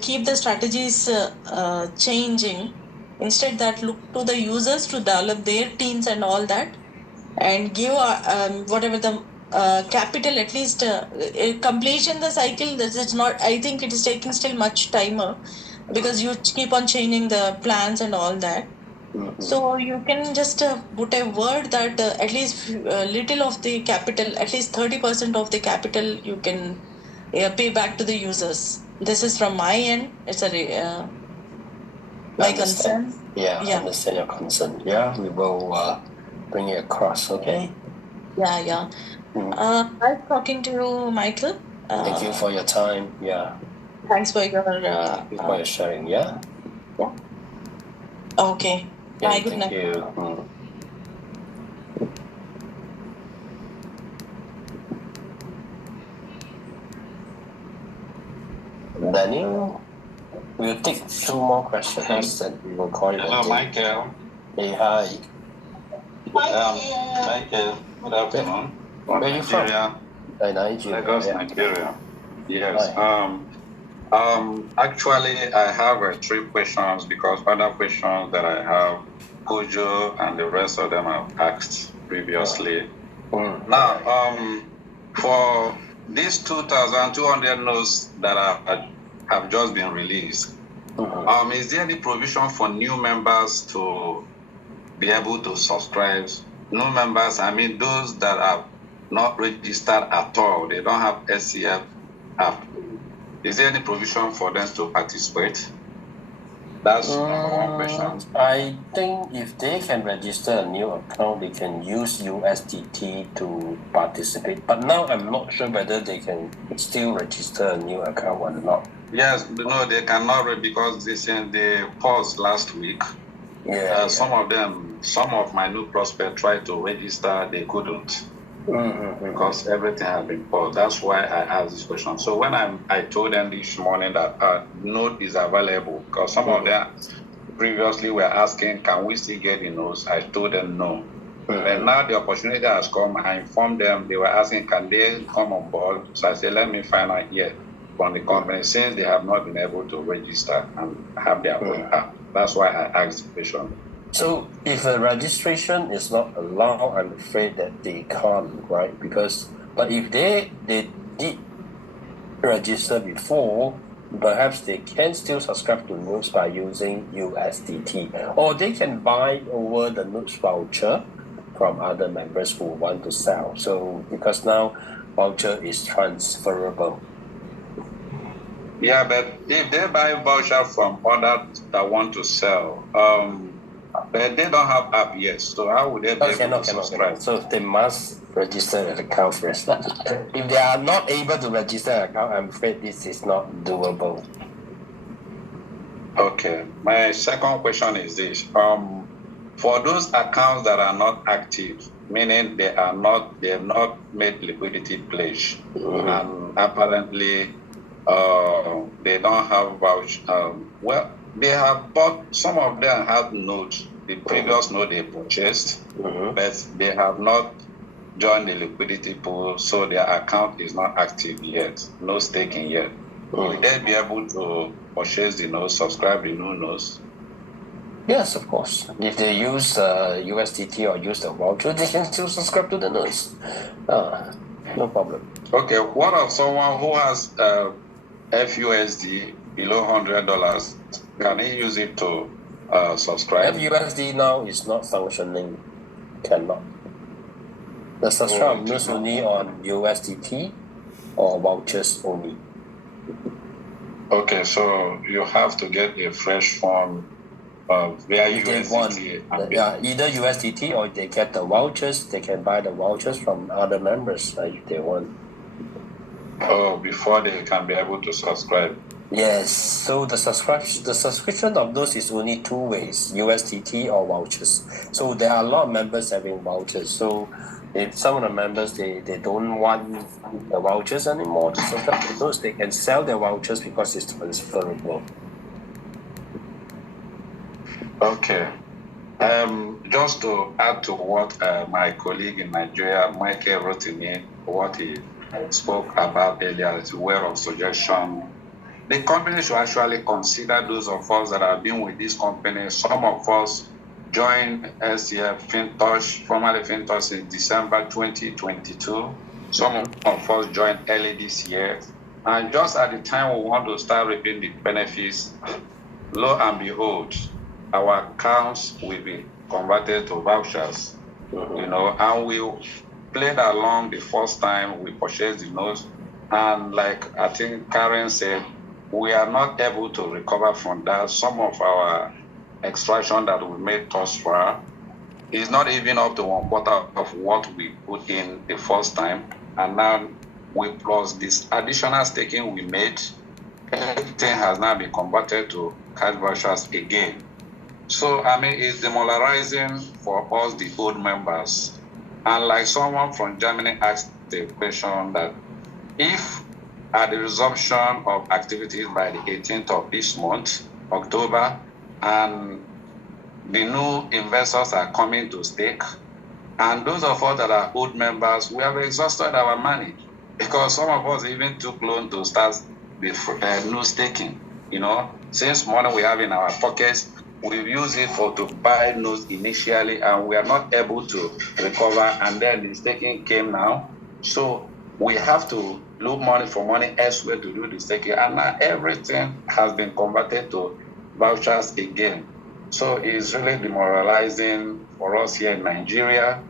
keep the strategies changing. Instead, that look to the users to develop their teams and all that, and give whatever the capital at least completion the cycle. This is not. I think it is taking still much timer because you keep on changing the plans and all that. So you can just put a word that at least little of the capital, at least 30% of the capital, you can pay back to the users. This is from my end. It's my concern. Yeah, I understand your concern. Yeah, we will bring it across. Okay. Yeah. Nice talking to you, Michael. Thank you for your time. Yeah. Thanks for your Thank you for your sharing. Yeah. Okay. Bye. Good Thank night. you. Daniel, we'll take 2 more questions and we will call it Hello, a day. Michael. Hey, hi. Michael, good afternoon. Where are you from? Nigeria. Lagos, Nigeria. Yes. Actually, I have 3 questions because other questions that I have, Kojo and the rest of them have asked previously. Now, for these 2,200 notes that have just been released, is there any provision for new members to be able to subscribe? New members, I mean those that have not registered at all, they don't have SCF app. Is there any provision for them to participate? That's number 1 question. I think if they can register a new account, they can use USDT to participate. But now I'm not sure whether they can still register a new account or not. Yes, no, they cannot because they paused last week. Some of my new prospects tried to register, they couldn't. Because everything has been paused. That's why I asked this question. So when I told them this morning that note is available, because some of them previously were asking, can we still get the notes? I told them no. And now the opportunity has come. I informed them, they were asking, can they come on board? So I said, let me find out here from the company, since they have not been able to register and have their own app. That's why I asked the question. So if a registration is not allowed, I'm afraid that they can't, right? But if they did register before, perhaps they can still subscribe to notes by using USDT, or they can buy over the notes voucher from other members who want to sell. So because now voucher is transferable. Yeah, but if they buy voucher from others that want to sell, but they don't have app yet, so how would they be able to subscribe? So they must register an account first. If they are not able to register an account, I'm afraid this is not doable. Okay. My second question is this. For those accounts that are not active, meaning they have not made liquidity pledge, and apparently they don't have voucher. They have bought, some of them have notes, the previous note they purchased, but they have not joined the liquidity pool, so their account is not active yet, no staking yet. Will they be able to purchase the notes, subscribe the new notes? Yes, of course. If they use USDT or use the voucher, they can still subscribe to the notes. No problem. Okay, what of someone who has FUSD below $100? Can he use it to subscribe? FUSD now is not functioning. Cannot. The subscribe notes only on USDT or vouchers only. Okay, so you have to get a fresh form via USDT. Either USDT or they get the vouchers. They can buy the vouchers from other members if they want. Oh, before they can be able to subscribe. Yes. So the subscription of those is only 2 ways: USDT or vouchers. So there are a lot of members having vouchers. So if some of the members they don't want the vouchers anymore to subscribe to those, they can sell their vouchers because it's transferable. Okay. Just to add to what my colleague in Nigeria, Michael, wrote in it, what he spoke about earlier, as well of suggestion. The company should actually consider those of us that have been with this company. Some of us joined SCF FinTouch, formerly FinTouch, in December 2022. Some of us joined early this year. And just at the time we want to start reaping the benefits, lo and behold, our accounts will be converted to vouchers, and we played along the first time we purchased the notes. And like I think Karen said, we are not able to recover from that. Some of our extraction that we made thus far is not even up to 1/4 of what we put in the first time. And now we plus this additional staking we made, everything has now been converted to cash vouchers again. So, I mean, it's demoralizing for us, the old members. And like someone from Germany asked the question that if at the resumption of activities by the 18th of this month, October, and the new investors are coming to stake, and those of us that are old members, we have exhausted our money because some of us even took loan to start the new staking. Since money we have in our pockets, we've used it to buy notes initially, and we are not able to recover. And then the staking came now, so we have to look for money elsewhere to do the staking. And now everything has been converted to vouchers again. So it's really demoralizing for us here in Nigeria.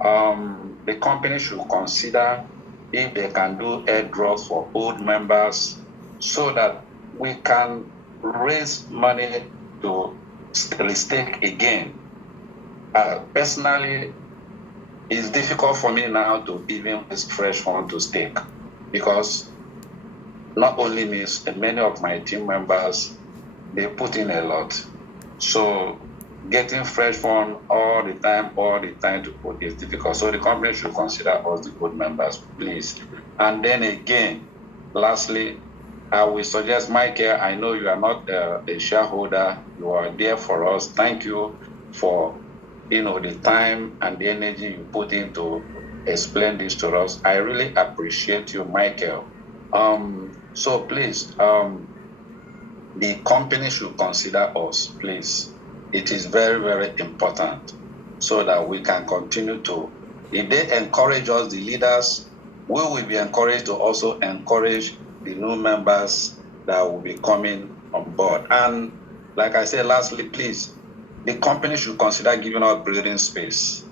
The company should consider if they can do airdrops for old members so that we can raise money to stake again. Personally, it's difficult for me now to even raise fresh fund to stake because not only me, many of my team members, they put in a lot. So getting fresh fund all the time to put is difficult. So the company should consider us the good members, please. And then again, lastly, I will suggest, Michael, I know you are not a shareholder. You are there for us. Thank you for the time and the energy you put in to explain this to us. I really appreciate you, Michael. So please, the company should consider us, please. It is very, very important so that we can continue to, if they encourage us, the leaders, we will be encouraged to also encourage the new members that will be coming on board. And like I said, lastly, please, the company should consider giving us breathing space.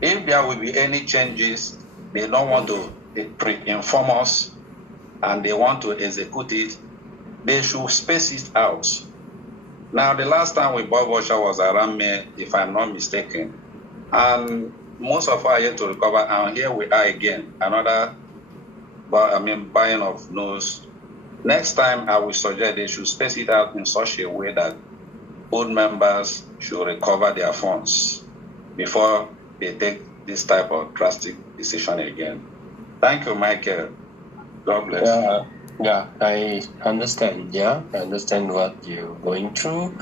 If there will be any changes, they don't want to pre-inform us and they want to execute it, they should space it out. Now, the last time we bought voucher was around May, if I'm not mistaken. And most of us are yet to recover, and here we are again, another buying of notes. Next time, I will suggest they should space it out in such a way that old members should recover their funds before they take this type of drastic decision again. Thank you, Michael. God bless. Yeah, I understand. Yeah, I understand what you're going through.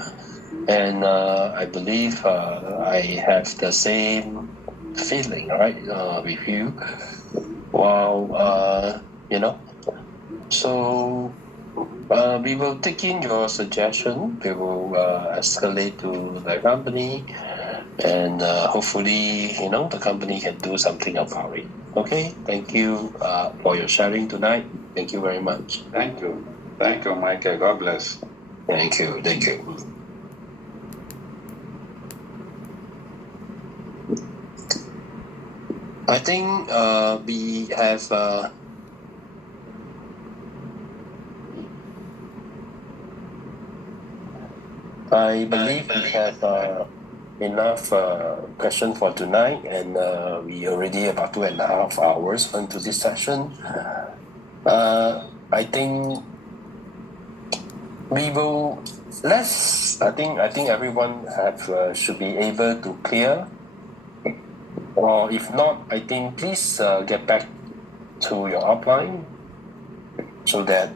And I believe I have the same feeling, right, with you. Well, so we will take in your suggestion. We will escalate to the company, and hopefully, the company can do something about it. Okay, thank you for your sharing tonight. Thank you very much. Thank you. Thank you, Michael. God bless. Thank you. Thank you. I think we have I believe we have enough question for tonight, and we already about 2.5 hours into this session. I think we will I think everyone should be able to clear, or if not, I think please get back to your upline so that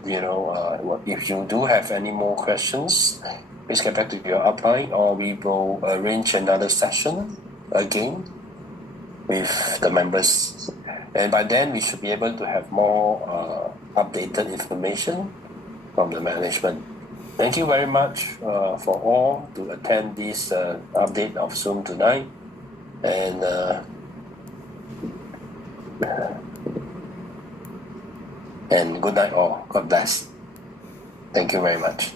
if you do have any more questions, please get back to your upline, or we will arrange another session again with the members. And by then, we should be able to have more updated information from the management. Thank you very much for all to attend this update of Zoom tonight. And good night all. God bless. Thank you very much.